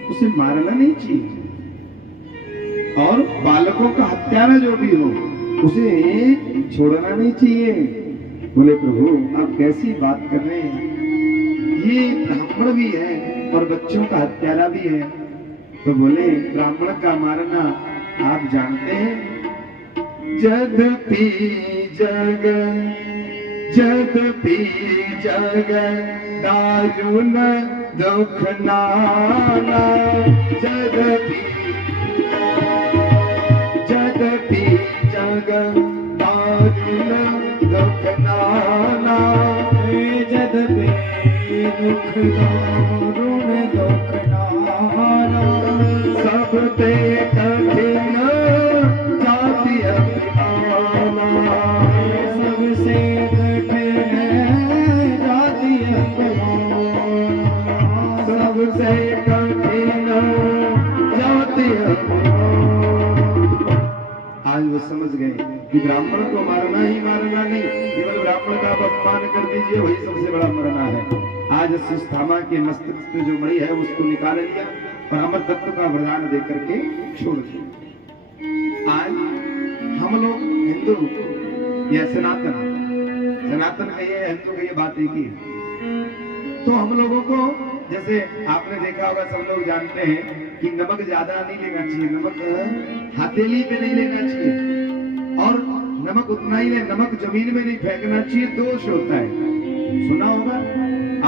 उसे मारना नहीं चाहिए, और बालकों का हत्यारा जो भी हो उसे छोड़ना नहीं चाहिए। बोले प्रभु आप कैसी बात कर रहे हैं, ये ब्राह्मण भी है और बच्चों का हत्यारा भी है। तो बोले ब्राह्मण का मारना आप जानते हैं, जदपि जग दारुण दुख नाना। जदपि जग दारुण दुख नाना। जदपि दुख दारुण दुख नाना। सब ते कठिन जाति अभिमाना। सबसे कठिन जाति अभिमाना। सबसे कठिन जाति अभिमाना। आज वो समझ गए कि ब्राह्मण को मारना ही मारना नहीं, केवल ब्राह्मण का अपमान कर दीजिए वही सबसे बड़ा मरना है। आज अश्वत्थामा के मस्तक में जो मणि है उसको निकाल लिया और अमर तत्व का वरदान दे करके छोड़ दिया। आज हम लोग हिंदू या सनातन कहिए हिंदू कहिए बात एक ही है। तो हम लोगों को जैसे आपने देखा होगा, सब लोग जानते हैं कि नमक ज्यादा नहीं लेना चाहिए, नमक हथेली पे नहीं लेना चाहिए, और नमक उतना ही ले, नमक जमीन में नहीं फेंकना चाहिए, दोष होता है। सुना होगा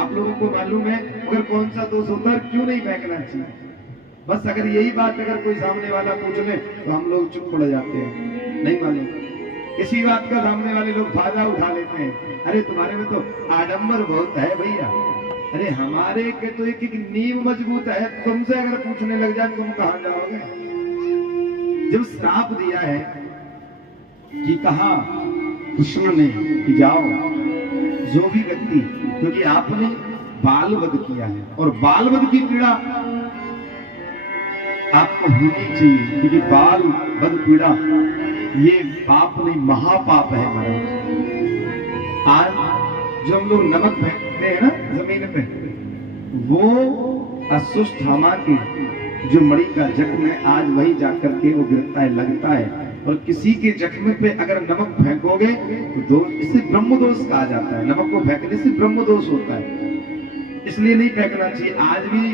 आप लोगों को मालूम है अगर कौन सा दोष होता है, क्यों नहीं फेंकना चाहिए। बस अगर यही बात अगर कोई सामने वाला पूछ ले तो हम लोग चुप पड़ जाते हैं, नहीं मालूम। इसी बात का सामने वाले लोग फायदा उठा लेते हैं, अरे तुम्हारे में तो आडंबर बहुत है भैया। अरे हमारे के तो एक एक नींव मजबूत है, तुमसे अगर पूछने लग जाए तुम कहां जाओगे। जब श्राप दिया है कि कहा कृष्ण ने कि जाओ जो भी व्यक्ति, क्योंकि आपने बाल वध किया है और बाल वध की पीड़ा आपको होनी चाहिए, क्योंकि बाल बद पीड़ा ये पाप नहीं महापाप है महाराज। आज जो हम लोग नमक फेंकते हैं ना जमीन पे, वो अश्वत्थामा की जो मणि का जख्म है, आज वही जाकर के वो गिरता है, लगता है। और किसी के जख्म पे अगर नमक फेंकोगे तो इसे ब्रह्म दोष कहा जाता है। नमक को फेंकने से ब्रह्म दोष होता है, इसलिए नहीं फेंकना चाहिए। आज भी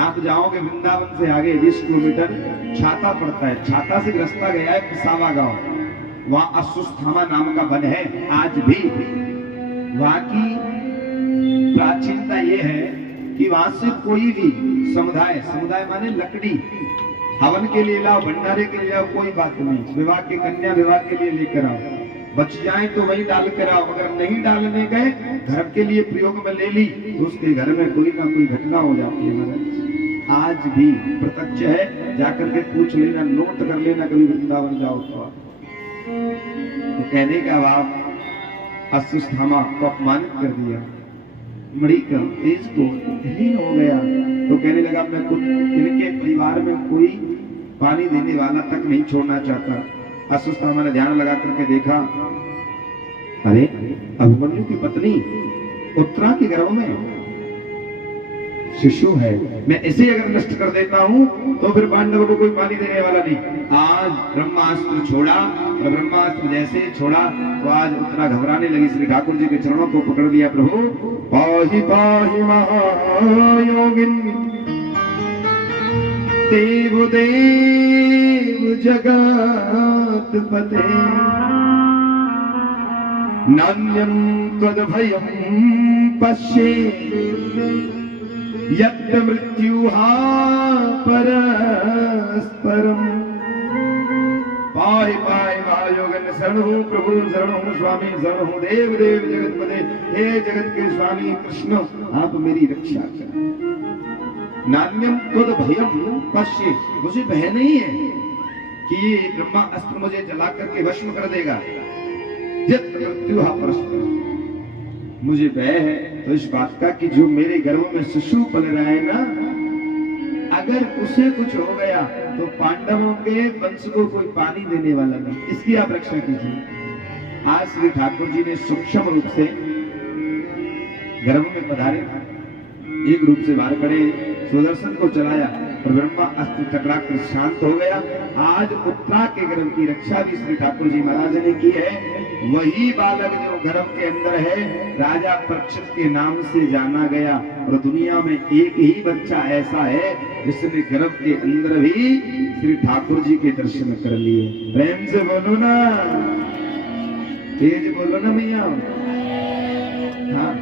आप जाओगे वृंदावन से आगे 20 किलोमीटर, छाता पड़ता है, छाता से रास्ता गया है पिसावा गांव, वहां अश्वत्थामा नाम का वन है। आज भी वहां की प्राचीनता ये है कि वहां से कोई भी समुदाय, समुदाय माने लकड़ी, हवन के लिए लाओ, भंडारे के लिए लाओ, कोई बात नहीं। विवाह की कन्या विवाह के लिए लेकर आओ, बच जाए तो वही डाल कर आओ। अगर नहीं डालने गए, घर के लिए प्रयोग में ले ली, तो उसके घर में कोई ना कोई घटना हो जाती है महाराज। आज भी प्रत्यक्ष है, जाकर के पूछ लेना, नोट कर लेना, कभी वृंदावन जाओ तो कहने का भाव अश्वत्थामा को अपमानित कर दिया, मणि का तेज को हीन हो गया। तो कहने लगा मैं खुद इनके परिवार में कोई पानी देने वाला तक नहीं छोड़ना चाहता। अश्वत्थामा ने ध्यान लगा करके देखा, अरे अभिमन्यु की पत्नी उत्तरा के गर्भ में शिशु है, मैं इसे अगर नष्ट कर देता हूं तो फिर पांडवों को कोई पानी देने वाला नहीं। आज ब्रह्मास्त्र छोड़ा, और ब्रह्मास्त्र जैसे छोड़ा तो आज उत्तरा घबराने लगी। श्री ठाकुर जी के चरणों को पकड़ लिया, प्रभु पाहि पाहि महायोगिन देव देव जगत पते, नान्यं त्वद्भयं पश्ये यत्र मृत्युहा परस्परम। पाहि पाहि महायोगन शरण हूँ प्रभु, शरण हूँ स्वामी, शरण हूँ देव देव जगतपते। हे जगत के स्वामी कृष्ण, आप मेरी रक्षा करें। नान्यम त्वद भयम पश्ये, मुझे भय नहीं है कि ये ब्रह्मा अस्त्र मुझे जला करके भस्म कर देगा। यत्र मृत्युहा परस्परम, मुझे भय है तो इस बात का कि जो मेरे गर्भ में शिशु पल रहा है ना, अगर उसे कुछ हो गया तो पांडवों के वंश को कोई पानी देने वाला नहीं, इसकी आप रक्षा कीजिए। आज श्री ठाकुर जी ने सूक्ष्म रूप से गर्भ में पधारे, एक रूप से बाहर पड़े, सुदर्शन को चलाया और ब्रह्मा अस्त्र टकरा कर शांत हो गया। आज उत्तरा के गर्भ की रक्षा भी श्री ठाकुर जी महाराज ने की है। वही बालक जो गर्भ के अंदर है, राजा परीक्षित के नाम से जाना गया। और दुनिया में एक ही बच्चा ऐसा है जिसने गर्भ के अंदर भी श्री ठाकुर जी के दर्शन कर लिए। प्रेम से बोलो ना, तेज बोलो ना भैया। हाँ,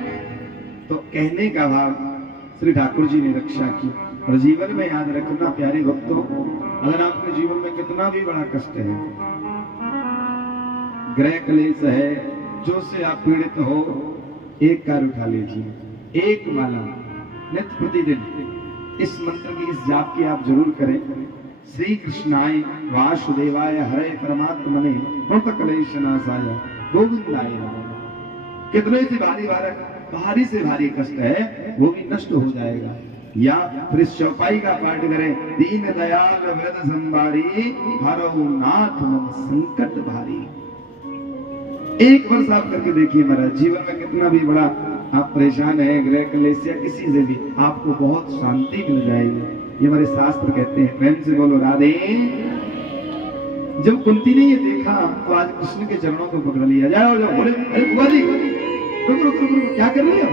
तो कहने का भाव श्री ठाकुर जी ने रक्षा की। और जीवन में याद रखना प्यारे भक्तों, अगर आपके जीवन में कितना भी बड़ा कष्ट है, ग्रह क्लेश है, जो से आप पीड़ित हो, एक कार्य उठा लीजिए, एक माला नित्य प्रतिदिन इस मंत्र की, इस जाप की आप जरूर करें। श्री कृष्णाय वासुदेवाय हरे परमात्मने भक्त क्लेश नाशाय गोविंदाय नमः। कितने से भारी से भारी कष्ट है वो भी नष्ट हो जाएगा। या फिर चौपाई का पाठ करें, दीन दयाल व्रत संभारी हरहु नाथ मन संकट भारी। एक वर्ष आप करके देखिए महाराज, जीवन में कितना भी बड़ा आप परेशान है, ग्रह क्लेश या किसी से भी, आपको बहुत शांति मिल जाएगी। ये हमारे शास्त्र कहते हैं। प्रेम से बोलो राधे। जब कुंती ने ये देखा तो आज कृष्ण के चरणों को पकड़ लिया। जाओ जाओ, बोले अरे बुआ जी रुको रुको रुको, क्या कर रहे हो?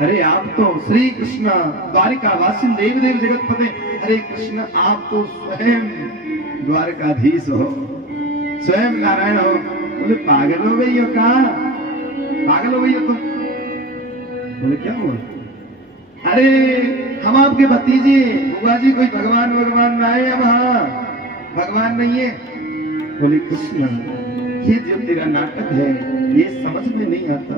अरे आप तो श्री कृष्ण द्वारिका वासिन देव देव जगतपते। अरे कृष्ण, आप तो स्वयं द्वारकाधीश हो, स्वयं नारायण हो। बोले पागल हो गई हो? कहा पागल हो गई हो तुम? बोले क्या हुआ? अरे हम आपके भतीजे बुआ जी, कोई भगवान भगवान ना है, हम हाँ भगवान नहीं है। बोले कृष्ण, ये जो तेरा नाटक है ये समझ में नहीं आता।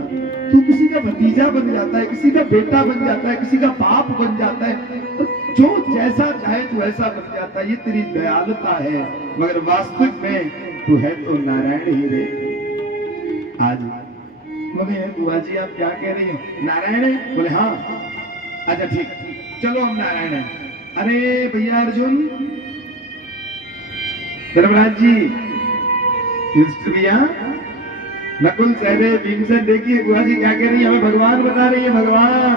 तू किसी का भतीजा बन जाता है, किसी का बेटा बन जाता है, किसी का बाप बन जाता है, तो जो जैसा चाहे तू ऐसा बन जाता है। ये तेरी दयालुता है, मगर वास्तविक में तू है तो नारायण ही रे। आज बोले बुआ जी आप क्या कह रही हो? नारायण है? बोले हाँ। अच्छा ठीक, चलो हम नारायण हैं। अरे भैया अर्जुन, धर्मराज जी, युधिष्ठिर भैया, नकुल सहदेव भीमसेन, देखिए बुआ जी क्या कह रही है, हमें भगवान बता रही है, भगवान।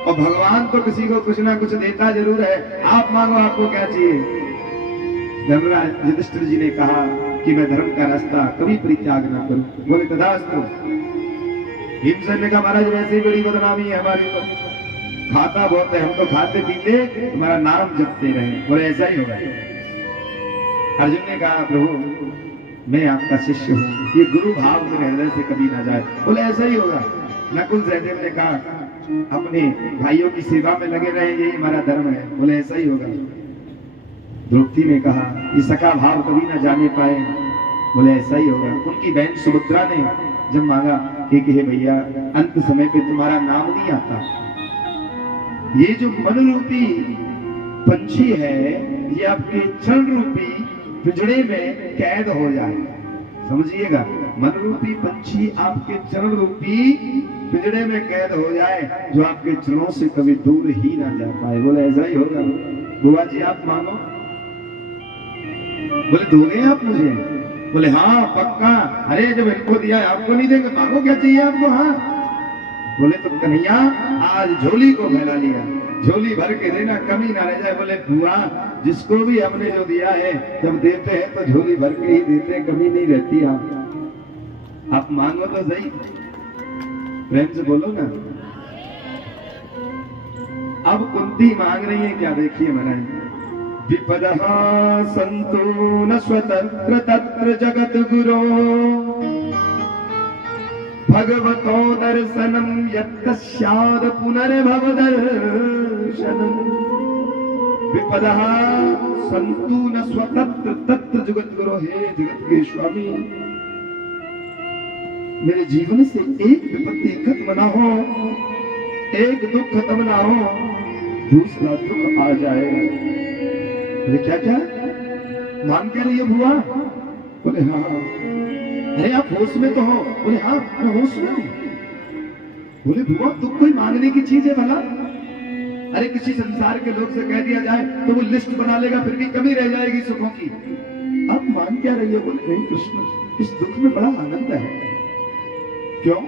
और भगवान तो किसी को कुछ ना कुछ देता जरूर है, आप मांगो, आपको क्या चाहिए। धर्मराज युधिष्ठिर जी ने कहा कि मैं धर्म का रास्ता कभी परित्याग ना करूं। बोले तथास्तु। भीमसेन ने कहा महाराज वैसे ही बड़ी बदनामी है हमारी, तो खाता बहुत है, हम तो खाते पीते तुम्हारा नाम जपते रहे। बोले ऐसा ही होगा। अर्जुन ने कहा प्रभु मैं आपका शिष्य हूँ, ये गुरु भाव मेरे हृदय से कभी ना जाए। बोले ऐसा ही होगा। नकुल सहदेव ने कहा अपने भाइयों की सेवा में लगे रहे, यही हमारा धर्म है। बोले ऐसा ही होगा। द्रौपदी ने कहा ये सखा भाव कभी ना जाने पाए। बोले ऐसा ही होगा। उनकी बहन सुभद्रा ने जब मांगा कि हे भैया अंत समय पे तुम्हारा नाम नहीं आता, ये जो मन रूपी पंछी है ये आपके चरण रूपी पिंजड़े में कैद हो जाए। समझिएगा, मन रूपी पंछी आपके चरण रूपी पिंजड़े में कैद हो जाए, जो आपके चरणों से कभी दूर ही ना जा पाए। बोले ऐसा ही होगा। बुआ जी आप मांगो। बोले दोगे आप मुझे? बोले हाँ पक्का। अरे जब इनको दिया है आपको नहीं देंगे, मांगो क्या चाहिए आपको। हाँ। बोले तो कन्हैया आज झोली को फैला लिया, झोली भर के देना, कमी ना रह जाए। बोले बुआ जिसको भी हमने जो दिया है जब देते हैं तो झोली भर के ही देते हैं, कमी नहीं रहती। आप मांगो तो सही, प्रेम से बोलो ना। अब कुंती मांग रही है क्या, देखिए महाराज। विपदः सन्तु न स्वतंत्र तत्र जगत गुरो, भगवतो दर्शनम यत्तस्याद पुनर्भव दर्शनम। विपदः सन्तु न स्वतंत्र तत्र जगत गुरो। हे जगत के स्वामी, मेरे जीवन से एक विपत्ति खत्म ना हो, एक दुख खत्म ना हो, दूसरा दुख आ जाए। बोले क्या क्या मान के रही है बुआ? बोले हाँ। अरे आप होश में तो हो? बोले हाँ मैं होश में हूँ। बोले बुआ दुख कोई मांगने की चीज है भला? अरे किसी संसार के लोग से कह दिया जाए तो वो लिस्ट बना लेगा, फिर भी कमी रह जाएगी सुखों की। अब मान क्या रही है? बोले नहीं कृष्ण, इस दुख में बड़ा आनंद है। क्यों?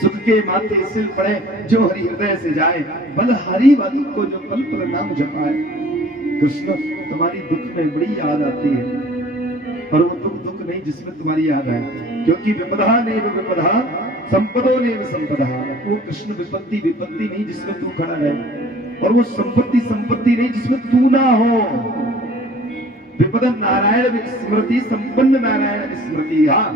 सुख के माथे सिल पड़े जो हरि हृदय से जाए, बलहारी वाली को जो पल पल नाम जपाए। कृष्ण तुम्हारी दुख में बड़ी याद आती है, और वो दुख नहीं जिसमें तुम्हारी याद है, क्योंकि विपदा नेव विपदा संपदो नेव संपदा। वो कृष्ण विपत्ति नहीं जिसमें तू खड़ा है, और वो संपत्ति नहीं जिसमें तू ना हो। विपदा नारायण विस्मृति संपन्न नारायण विस्मृति। हाँ,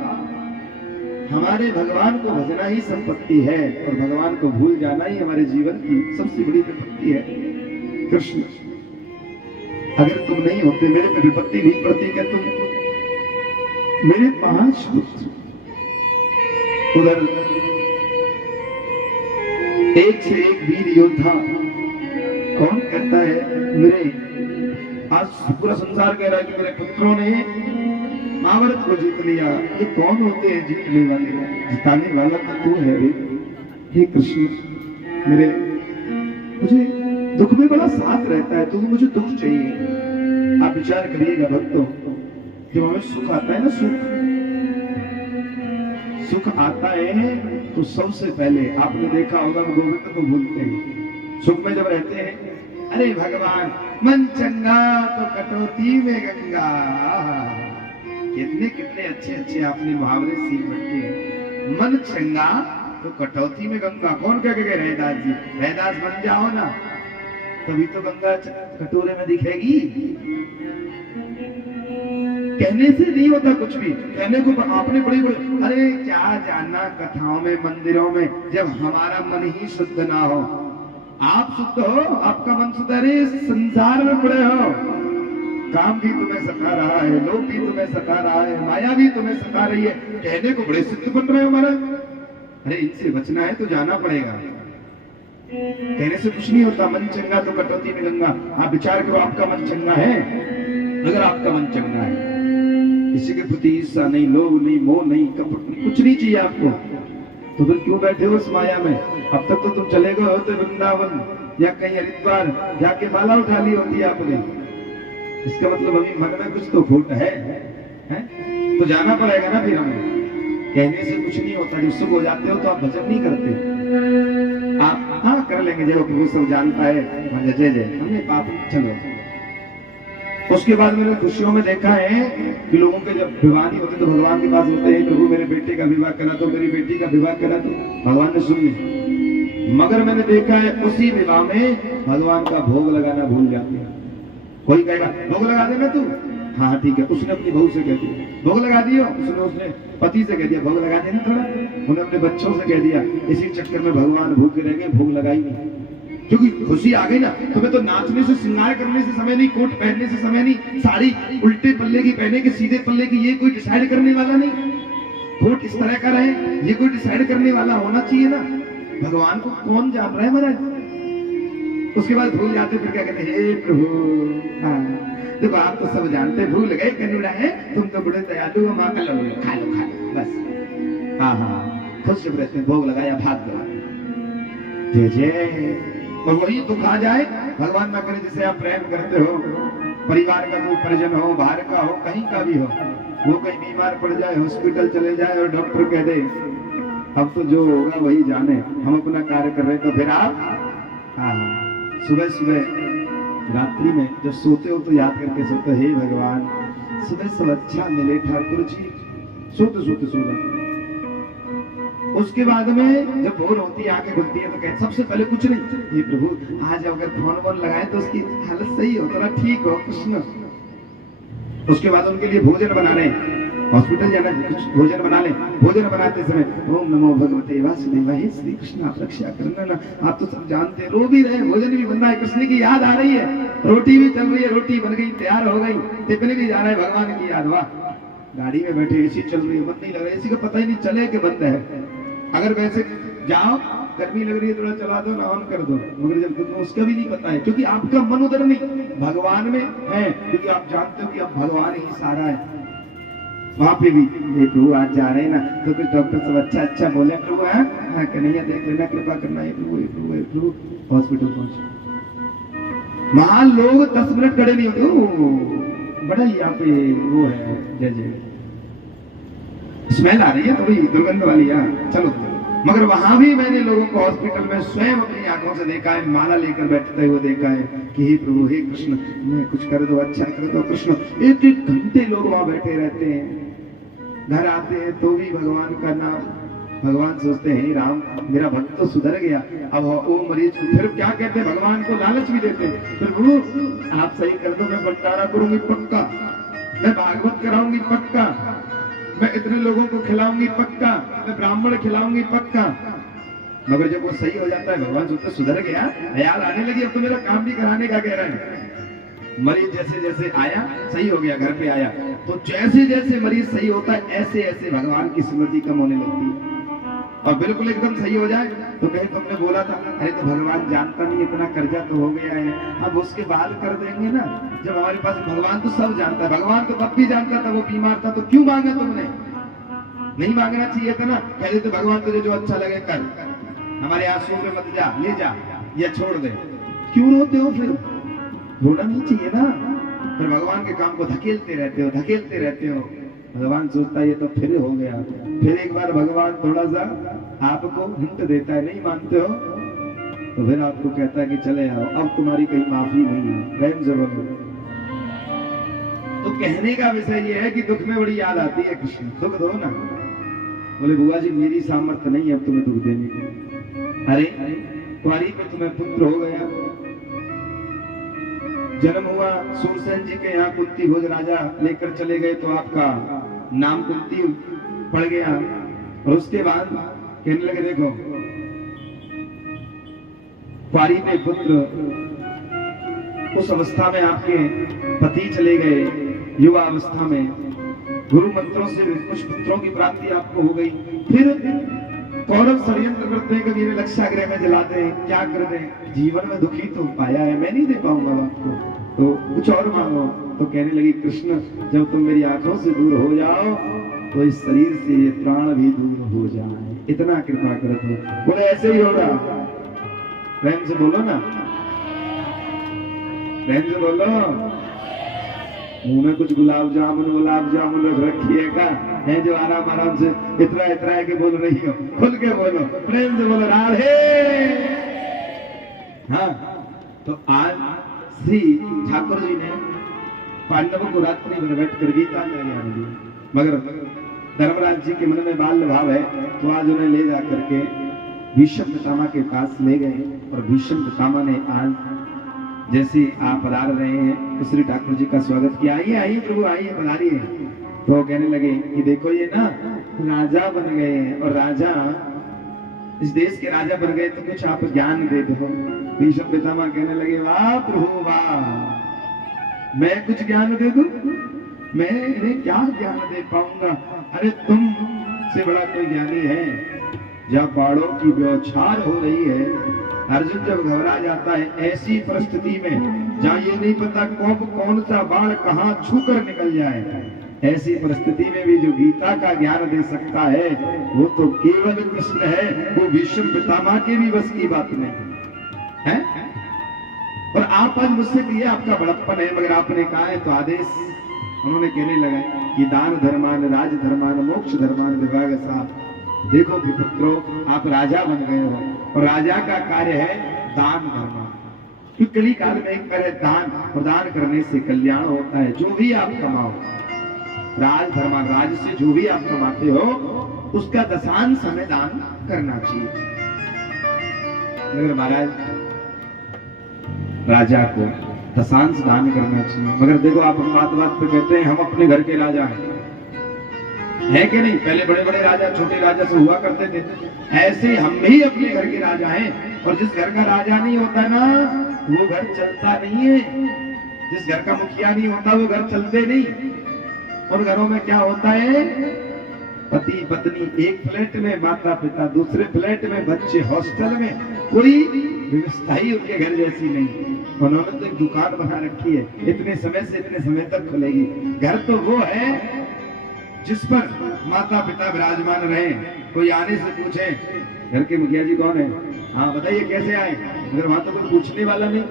हमारे भगवान को भजना ही संपत्ति है, और भगवान को भूल जाना ही हमारे जीवन की सबसे बड़ी विपत्ति है। कृष्ण अगर तुम नहीं होते, मेरे पे विपत्ति नहीं पड़ती क्या? तुम मेरे 5 पुत्र, उधर एक से एक वीर योद्धा, कौन कहता है मेरे, आज पूरा संसार कह रहा है कि मेरे पुत्रों ने महाभारत को जीत लिया। ये कौन होते हैं जीतने वाले? जिताने वाला तो तू है रे। हे कृष्ण, मेरे मुझे दुख में बड़ा साथ रहता है, तो मुझे दुख चाहिए। आप विचार करिएगा भक्तों, जब हमें सुख आता है ना, सुख आता है तो सबसे पहले आपने देखा होगा गोविंद को भूलते हैं। सुख में जब रहते हैं, अरे भगवान मन चंगा तो कटौती में गंगा। कितने अच्छे आपने मुहावरे सीख रखे हैं। मन चंगा तो कटौती में गंगा। कौन क्या कहे? रैदास जी। रैदास बन जाओ ना, तभी तो गंगा कटोरे में दिखेगी। कहने से नहीं होता कुछ भी, कहने को आपने बड़ी अरे क्या जानना कथाओं में, मंदिरों में, जब हमारा मन ही शुद्ध ना हो। आप शुद्ध हो, आपका मन शुद्ध, अरे संसार में पड़े हो, काम भी तुम्हें सता रहा है, लोभ भी तुम्हें सता रहा है, माया भी तुम्हें सता रही है, कहने को बड़े सिद्ध बन रहे हो महाराज। अरे इनसे बचना है तो जाना पड़ेगा, कहने से कुछ नहीं होता। मन चंगा तो कटौती में गंगा। आप विचार करो, आपका मन चंगा है? अगर आपका मन चंगा है, किसी के प्रति ईर्ष्या नहीं, लोभ नहीं, मोह नहीं, कपट नहीं, कुछ नहीं चाहिए आपको, तो फिर क्यों बैठे हो उस माया में? अब तक तो तुम चले गए होते वृंदावन, या कहीं हरिद्वार जाके माला उठा ली होती है आपने, इसका मतलब अभी मन में कुछ तो खोट है? तो जाना पड़ेगा ना फिर हमें। कहने से कुछ नहीं होता, जब सुख हो जाते हो तो आप भजन नहीं करते, आप हाँ कर लेंगे, जब प्रभु सब जानता है जय जय हमने पाप चलो। उसके बाद मैंने खुशियों में देखा है कि लोगों के जब विवाह नहीं होते तो भगवान के पास होते हैं, प्रभु मेरे बेटे का विवाह करा दो, मेरी बेटी का विवाह करा दो। भगवान ने सुन लिया। मगर मैंने देखा है उसी विवाह में भगवान का भोग लगाना भूल जाते हैं। कोई कहेगा भोग लगा देना तू, हाँ ठीक है, उसने अपनी बहू से कह दिया भोग लगा दियो, उसने पति से कह दिया भोग लगा देना थोड़ा, उन्होंने अपने बच्चों से कह दिया। इसी चक्कर में भगवान भूखे रह गए, भोग लगाई नहीं, क्योंकि खुशी आ गई ना। तुम्हें तो नाचने से श्रृंगार करने से समय नहीं, कोट पहनने से समय नहीं, साड़ी उल्टे पल्ले की पहने कि सीधे पल्ले की, ये कोई डिसाइड करने वाला नहीं। कोट इस तरह का रहे, ये कोई डिसाइड करने वाला होना चाहिए ना। भगवान को कौन जान रहा है महाराज। उसके बाद भूल जाते, फिर क्या कहते हैं, हे प्रभु हाँ देखो आप तो सब जानते, भूल गए कन्नुड़ा है, तुम तो बड़े दयालु हो, माँ का लड़ो खा लो बस। हाँ हाँ खुश रहते हैं, भोग लगाया भाग गया, जय जय। और वही दुख आ जाए, भगवान ना करे जिसे आप प्रेम करते हो, परिवार का कोई परिजन हो, बाहर का हो, कहीं का भी हो, वो कहीं बीमार पड़ जाए, हॉस्पिटल चले जाए और डॉक्टर कह दे अब तो जो होगा वही जाने, हम अपना कार्य कर रहे हैं, तो फिर आप हाँ सुबह सुबह रात्रि में जब सोते हो तो याद करके सोते, हे भगवान सुबह सब अच्छा मिले ठाकुर जी, सोते सोते सो जाते। उसके बाद में जब भोर होती है, आंखें खुलती है, तो कहते सबसे पहले कुछ नहीं, ये प्रभु आज अगर फोन वोन लगाए तो उसकी हालत सही हो, थोड़ा ठीक हो कृष्ण। उसके बाद उनके लिए भोजन बनाने, हॉस्पिटल जाना, कुछ भोजन बना ले। भोजन बनाते समय ओम नमो भगवते वासुदेवाय, श्री कृष्ण आप रक्षा करना ना। आप तो सब जानते हैं, रो भी रहे, भोजन भी बन रहा है, कृष्ण की याद आ रही है, रोटी भी चल रही है, रोटी बन गई तैयार हो गई, टिफिन भी जा रहा है, भगवान की याद। वाह, गाड़ी में बैठे एसी चल रही है, बंद नहीं लग रहा है, एसी का पता ही नहीं चले कि बंद है। अगर वैसे जाओ गर्मी लग रही है, थोड़ा चला दो ना, ऑन कर दो, मगर जब तो उसका भी नहीं पता है, क्योंकि आपका मन उधर नहीं, भगवान में है, क्योंकि आप जानते हो कि अब भगवान ही सारा है। वहां पे भी ये प्रभु आज जा रहे हैं ना, तो कुछ डॉक्टर सब अच्छा अच्छा बोले, प्रभु हाँ कन्हैया देख लेना, कृपा करना है प्रभु, ये प्रभु, ये प्रभु। हॉस्पिटल पहुंचे, वहां लोग 10 मिनट खड़े नहीं होते, बड़ा ही यहाँ पे वो है, जय जय स्मेल आ रही है थोड़ी दुर्गंध वाली, यहाँ चलो। मगर वहां भी मैंने लोगों को हॉस्पिटल में स्वयं अपनी आंखों से देखा है, माला लेकर बैठते हुए देखा है कि हे प्रभु, हे कृष्ण, मैं कुछ कर दो, अच्छा कर दो कृष्ण। 1-1 घंटे लोग वहां बैठे रहते हैं, घर आते हैं तो भी भगवान का नाम, भगवान सोचते हैं राम मेरा भक्त तो सुधर गया, अब वो मरीज फिर क्या कहते हैं, भगवान को लालच भी देते हैं, प्रभु आप सही कर दो, मैं भंडारा करूंगी पक्का, मैं भागवत कराऊंगी पक्का, मैं इतने लोगों को खिलाऊंगी पक्का, मैं ब्राह्मण खिलाऊंगी पक्का। मगर जब वो सही हो जाता है, भगवान सोचते सुधर गया, ख्याल आने लगी, अब तो मेरा काम भी कराने का कह रहे हैं। मरीज जैसे जैसे आया, सही हो गया, घर पे आया, तो जैसे जैसे मरीज सही होता है, ऐसे ऐसे भगवान की स्मृति कम होने लगती है। और बिल्कुल एकदम सही हो जाए तो कहीं तुमने बोला था, अरे तो भगवान जानता नहीं, इतना कर्जा तो हो गया है, अब उसके बाद कर देंगे ना। जब हमारे पास भगवान तो सब जानता है, भगवान तो तब भी जानता था वो बीमार था, तो क्यों मांगा तुमने? नहीं मांगना चाहिए था ना, कह देते भगवान तुझे जो अच्छा लगे कर, हमारे आंसुओं में मत जा, ले जा या छोड़ दे। क्यों रोते हो फिर? रोना नहीं चाहिए ना, फिर भगवान के काम को धकेलते रहते हो, धकेलते रहते हो। भगवान सोचता है ये तो फिर हो गया, फिर एक बार भगवान थोड़ा सा आपको हिंट देता है, नहीं मानते हो तो फिर आपको कहता है कि चले आओ, अब तुम्हारी कहीं माफी नहीं है, प्रेम से बोलो। तो कहने का विषय ये है कि दुख में बड़ी याद आती है कृष्ण, दुख दो ना। बोले बुआ जी मेरी सामर्थ्य नहीं है अब तुम्हें दुख देने की। अरे कुंवारी पे तुम्हें पुत्र हो गया, जन्म हुआ, सूरसेन जी के यहाँ कुंती भोज राजा लेकर चले गए, तो आपका नाम कुंती पड़ गया। और उसके बाद कहने लगे देखो कुंवारी में पुत्र, उस अवस्था में आपके पति चले गए, युवा अवस्था में गुरु मंत्रों से कुछ पुत्रों की प्राप्ति आपको हो गई। फिर कौरव षड्यंत्र करते हैं, कभी इन्हें लक्षागृह में जलाते हैं, क्या कर दें, जीवन में दुखी तो पाया है, मैं नहीं दे पाऊंगा आपको, तो कुछ और मांगो। तो कहने लगी कृष्ण जब तुम मेरी आंखों से दूर हो जाओ तो इस शरीर से ये प्राण भी दूर हो जाए, इतना कृपा कर दो। बोले ऐसे ही होगा, प्रेम से बोलो ना, प्रेम से बोलो। मुंह में कुछ गुलाब जामुन रख रखी है का है जो आराम आराम से इतना इतना के बोल रही हो, खुल के बोलो, प्रेम से बोलो राधे। हाँ, तो आज श्री ठाकुर जी ने पांडवों को रात्रि भर बैठ कर गीता का ज्ञान दिया, मगर धर्मराज जी के मन में बाल्य भाव है, तो आज उन्हें ले जाकर के भीष्म पितामह के पास ले गए और भीष्म पितामह ने आज जैसे आप पधार रहे हैं तो श्री ठाकुर जी का स्वागत किया। आइए आइए प्रभु आइए पधारिए। तो कहने लगे कि देखो ये ना राजा बन गए हैं और राजा इस देश के राजा बन गए, तो कुछ आप ज्ञान दे दो। भीष्म पितामह कहने लगे वाह प्रभु वाह, मैं कुछ ज्ञान दे दूं? मैं इन्हें क्या ज्ञान दे पाऊंगा? अरे तुम से बड़ा कोई ज्ञानी है? जब बाणों की बौछार हो रही है, अर्जुन जब घबरा जाता है, ऐसी परिस्थिति में जहाँ ये नहीं पता कब कौन सा बाण कहाँ छूकर निकल जाए, ऐसी परिस्थिति में भी जो गीता का ज्ञान दे सकता है वो तो केवल कृष्ण है। वो भीष्म पितामह के भी बस की बात नहीं है। और आप आज मुझसे कहिए आपका बड़प्पन है, मगर आपने कहा है तो आदेश उन्होंने कहने लगा कि दान धर्मान राज धर्मान मोक्ष धर्मान विभाग साहब। देखो पुत्रों, आप राजा बन गए हो और राजा का कार्य है दान धर्म, क्योंकि कली काल में एक कार्य दान, और दान करने से कल्याण होता है। जो भी आप कमाओ राज धर्म, राज से जो भी आप कमाते हो उसका दशांश हमें दान करना चाहिए। मगर महाराज राजा को दशांश दान करना चाहिए, मगर देखो आप बात बात पे कहते हैं हम अपने घर के राजा हैं, है कि नहीं? पहले बड़े बड़े राजा छोटे राजा से हुआ करते थे, ऐसे हम भी अपने घर के राजा हैं। और जिस घर का राजा नहीं होता ना वो घर चलता नहीं है, जिस घर का मुखिया नहीं होता वो घर चलते नहीं। उन घरों में क्या होता है, पति पत्नी एक फ्लैट में, माता पिता दूसरे फ्लैट में, बच्चे हॉस्टल में, कोई व्यवस्था ही उनके घर जैसी नहीं। उन्होंने तो एक दुकान बना रखी है, इतने समय से इतने समय तक खुलेगी। घर तो वो है जिस पर माता पिता विराजमान रहे। कोई आने से पूछे घर के मुखिया जी कौन है, हाँ बताइए कैसे आए, अगर वहां तो कोई पूछने वाला नहीं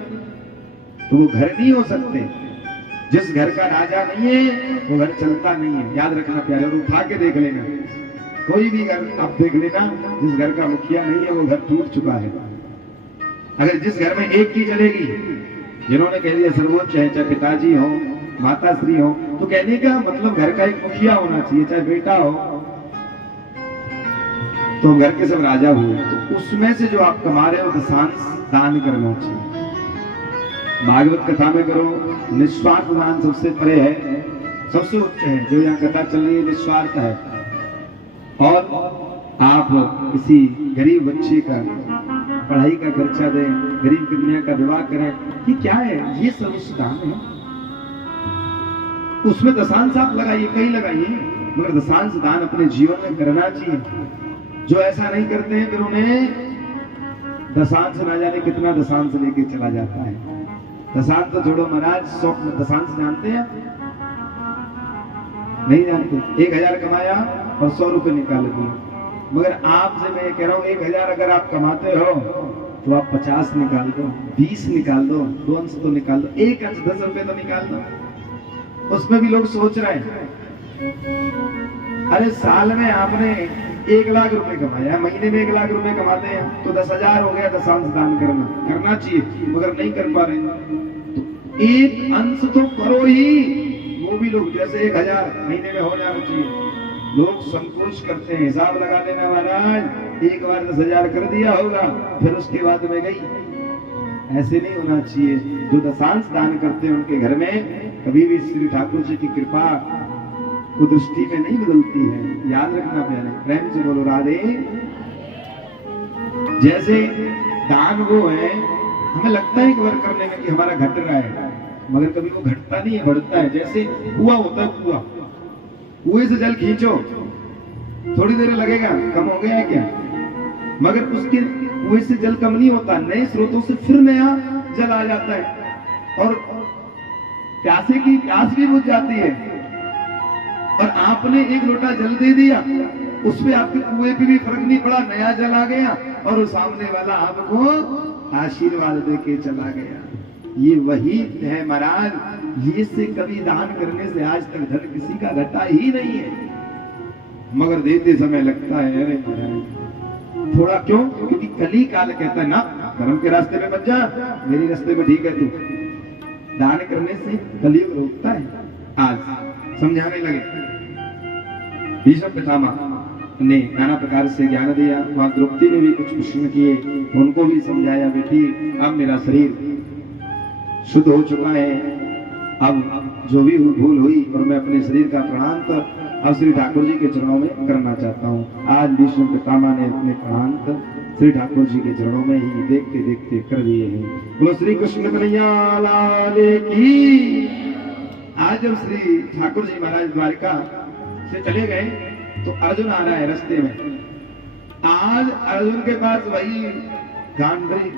तो वो घर नहीं हो सकते। जिस घर का राजा नहीं है वो घर चलता नहीं है, याद रखना प्यारे। और उठा के देख लेना, कोई भी घर आप देख लेना जिस घर का मुखिया नहीं है वो घर टूट चुका है। अगर जिस घर में एक की चलेगी, जिन्होंने कह दिया सर्वोच्च है, चाहे पिताजी हो माता श्री हो, तो कहने का मतलब घर का एक मुखिया होना चाहिए, चाहे बेटा हो, तो घर के सब राजा हुए। तो उसमें से जो आप कमा रहे हो दशांश दान करना चाहिए। भागवत कथा में करो, निस्वार्थ दान सबसे परे है, सबसे उच्च है। जो यहाँ कथा चल रही है निस्वार्थ है। और आप किसी गरीब बच्चे का पढ़ाई का खर्चा दें, गरीब कन्या का विवाह करें, ये क्या है? ये सर्वोच्च दान है। उसमें दशांश आप लगाइए, कहीं लगाइए, मगर दशांश दान अपने जीवन में करना चाहिए। जो ऐसा नहीं करते हैं फिर उन्हें दशांश ना जाने कितना दशांश लेके चला जाता है। दशांश तो छोड़ो महाराज, 100 दशांश जानते हैं? नहीं जानते। 1000 कमाया और 100 रुपए निकाल दिए। मगर आपसे मैं कह रहा हूं 1000 अगर आप कमाते हो तो आप 50 निकाल दो, 20 निकाल दो, 2 अंश तो निकाल दो, 1 अंश 10 रुपए तो निकाल दो। उसमें भी लोग सोच रहे हैं अरे साल में आपने 1 लाख रुपए कमाया, महीने में 1 लाख रुपए कमाते हैं तो 10,000 हो गया दशांश दान करना चाहिए, मगर नहीं कर पा रहे। तो 1 अंश तो करो ही। वो भी लोग जैसे 1000 महीने में हो जाना चाहिए, लोग संकोच करते हैं। हिसाब लगा लेना महाराज, एक बार 10,000 कर दिया होगा फिर उसके बाद में गई। ऐसे नहीं होना चाहिए। जो दशांश दान करते हैं उनके घर में कभी भी श्री ठाकुर जी की कृपा को दृष्टि में नहीं बदलती है। याद रखना प्यारे, प्रेम से बोलो राधे। जैसे दान वो है, हमें लगता है कवर करने में कि हमारा घट रहा है, मगर कभी वो घटता नहीं है, बढ़ता है। जैसे कुआं होता है, कुएं से जल खींचो, थोड़ी देर लगेगा, कम हो गया है क्या? मगर उसके कुएं से जल कम नहीं होता, नए स्रोतों से फिर नया जल आ जाता है और प्यासे की प्यास भी बुझ जाती है। और आपने 1 लोटा जल दे दिया, उसमें आपके कुएं पे भी फर्क नहीं पड़ा, नया जल आ गया और सामने वाला आपको आशीर्वाद दे के चला गया। ये वही है महाराज। ये से कभी दान करने से आज तक धन किसी का घटा ही नहीं है, मगर देते समय लगता है अरे महाराज थोड़ा क्यों, क्योंकि कली काल कहता है ना धर्म के रास्ते में मत जा, मेरे रास्ते में ठीक है तू। दान करने से कलयुग रोकता है। आज समझाने लगे, भीष्म पितामह ने नाना प्रकार से ज्ञान दिया, वहां द्रौपदी ने भी कुछ प्रश्न किए, उनको भी समझाया बेटी अब मेरा शरीर शुद्ध हो चुका है, अब जो भी भूल हुई और मैं अपने शरीर का प्रणाम अब श्री ठाकुर जी के चरणों में करना चाहता हूँ। आज भीष्म पितामह ने अपने प्रणाम श्री ठाकुर जी के चरणों में ही देखते देखते कर दिए हैं। बोलो श्री कृष्ण कन्हैया लाल की। आज जब श्री ठाकुर जी महाराज द्वारिका से चले गए तो अर्जुन आ रहा है रास्ते में। आज अर्जुन के पास वही गांडी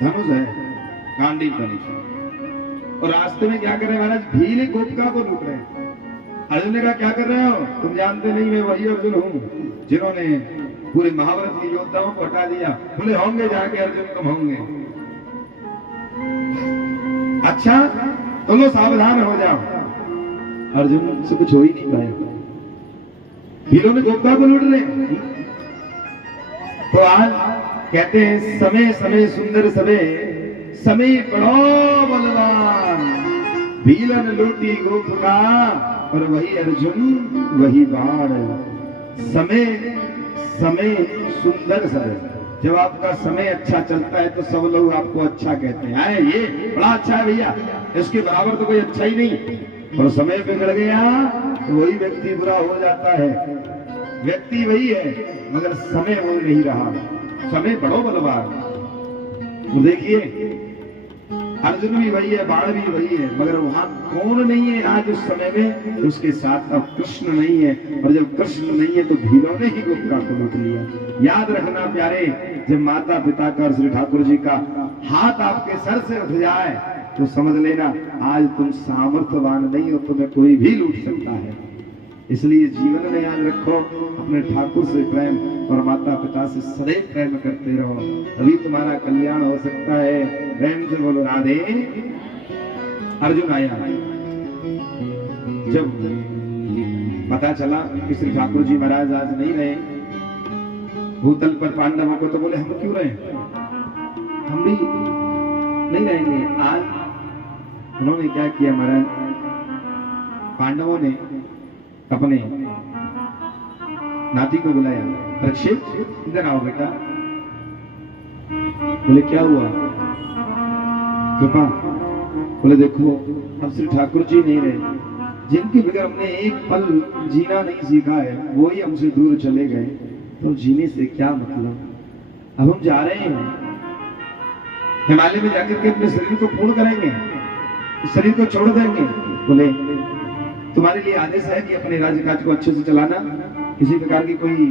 धनुष है, गांडी धनुष, और रास्ते में क्या कर रहे हैं महाराज, भील गोपिका को लूट रहे हैं। अर्जुन ने कहा क्या कर रहे हो, तुम जानते नहीं मैं वही अर्जुन हूँ जिन्होंने पूरे महाभारत के योद्धाओं को हटा दिया। बोले होंगे जाके अर्जुन तुम होंगे। अच्छा तो लो सावधान हो जाओ। अर्जुन से कुछ हो ही नहीं पाया, भीलों ने गोपिका को लूट रहे। तो आज कहते हैं समय समय सुंदर समय बड़ो बलवान, भीलन लूटी गोपिका और वही अर्जुन वही बाण। समय समय सुंदर समय, जब आपका समय अच्छा चलता है तो सब लोग आपको अच्छा कहते हैं, आए ये बड़ा अच्छा है भैया, इसके बराबर तो कोई अच्छा ही नहीं। और समय बिगड़ गया तो वही व्यक्ति बुरा हो जाता है। व्यक्ति वही है मगर समय वो नहीं रहा, समय बड़ो बलवान। तो देखिए अर्जुन भी वही है, बाण भी वही है, मगर वहां कौन नहीं है आज उस समय में, उसके साथ अब कृष्ण नहीं है। और जब कृष्ण नहीं है तो भीलों ने ही गोपिका को लूट लिया। याद रखना प्यारे, जब माता पिता का श्री ठाकुर जी का हाथ आपके सर से उठ जाए तो समझ लेना आज तुम सामर्थ्यवान नहीं हो, तुम्हें कोई भी लूट सकता है। इसलिए जीवन में याद रखो अपने ठाकुर से प्रेम और माता पिता से सदैव प्रेम करते रहो, तभी तुम्हारा कल्याण हो सकता है। प्रेम से बोलो राधे। अर्जुन आया, जब पता चला कि श्री ठाकुर जी महाराज आज नहीं रहे भूतल पर पांडवों को, तो बोले हम क्यों रहे, हम भी नहीं रहेंगे। आज उन्होंने क्या किया महाराज, पांडवों ने अपने नाती को बुलाया, परीक्षित इधर आओ बेटा। बोले क्या हुआ कृपा, बोले देखो अब श्री ठाकुर जी नहीं रहे, जिनके बगैर हमने एक पल जीना नहीं सीखा है वो ही हमसे दूर चले गए, तो जीने से क्या मतलब। अब हम जा रहे हैं हिमालय में जाकर के अपने शरीर को पूर्ण करेंगे, शरीर को छोड़ देंगे। बोले तुम्हारे लिए आदेश है कि अपने राज्यकाज को अच्छे से चलाना, किसी प्रकार की कोई।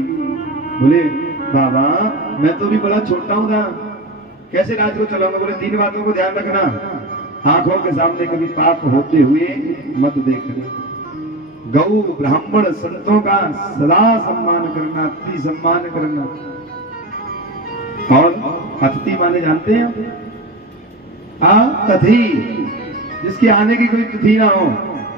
बोले बाबा मैं तो भी बड़ा छोटा हूं ना, कैसे राज्य को चलाऊंगा। बोले 3 बातों को ध्यान रखना, आंखों के सामने कभी पाप होते हुए मत देखना, गौ ब्राह्मण संतों का सदा सम्मान करना, अति सम्मान करना। और अतिथि माने जानते हैं अतिथि, जिसके आने की कोई तिथि ना हो।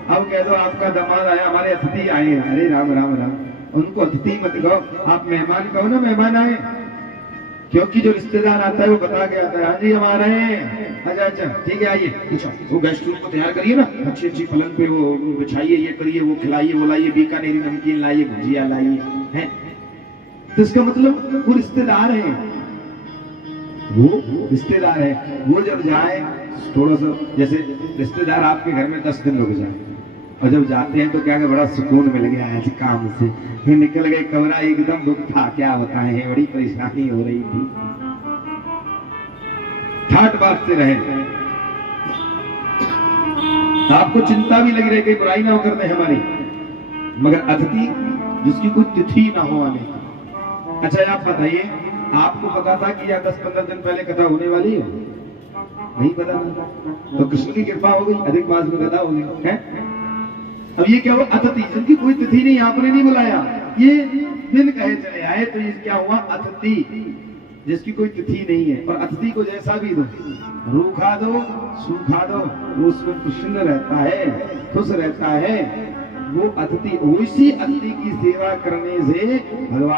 अब कह दो आपका दामाद आया, हमारे अतिथि आए हैं, अरे राम राम राम, उनको अतिथि मत कहो, आप मेहमान कहो ना, मेहमान आए। क्योंकि जो रिश्तेदार आता है वो बता के आता है, हाँ जी हम आ रहे हैं, अच्छा अच्छा ठीक है आइए। अच्छा वो गेस्ट रूम को तैयार करिए ना, अच्छी अच्छी पलंग पे वो बिछाइए, ये करिए, वो खिलाइए, वो लाइए, बीकानेरी नमकीन लाइए, भुजिया लाइए, है। तो इसका मतलब वो रिश्तेदार है, वो रिश्तेदार है। वो जब जाए थोड़ा सा, जैसे रिश्तेदार आपके घर में 10 दिन रुक जाए और जब जाते हैं तो क्या बड़ा सुकून मिल गया है काम से, फिर निकल गए, कमरा एकदम दुख था, क्या बताएं बड़ी परेशानी हो रही थी, ठाट बात से रहे, आपको चिंता भी लगी रही कहीं बुराई ना हो करते हमारी, मगर अतिथि जिसकी कोई तिथि ना हो आने। अच्छा आप बताइए, आपको पता था कि यह 10-15 दिन पहले कथा होने वाली है? नहीं पता था, तो कृष्ण की कृपा हो गई, अधिक मास में कथा हो गई है। अब ये क्या हुआ, अतिथि जिनकी कोई तिथि नहीं, आपने नहीं बुलाया, ये दिन कहे चले आए, तो ये क्या हुआ, अतिथि जिसकी कोई तिथि नहीं है, और अतिथि को जैसा भी दो, रूखा दो सूखा दो, वो उसमें प्रसन्न रहता है, खुश रहता है। वो अतिथि, उसी अतिथि की सेवा करने से भगवान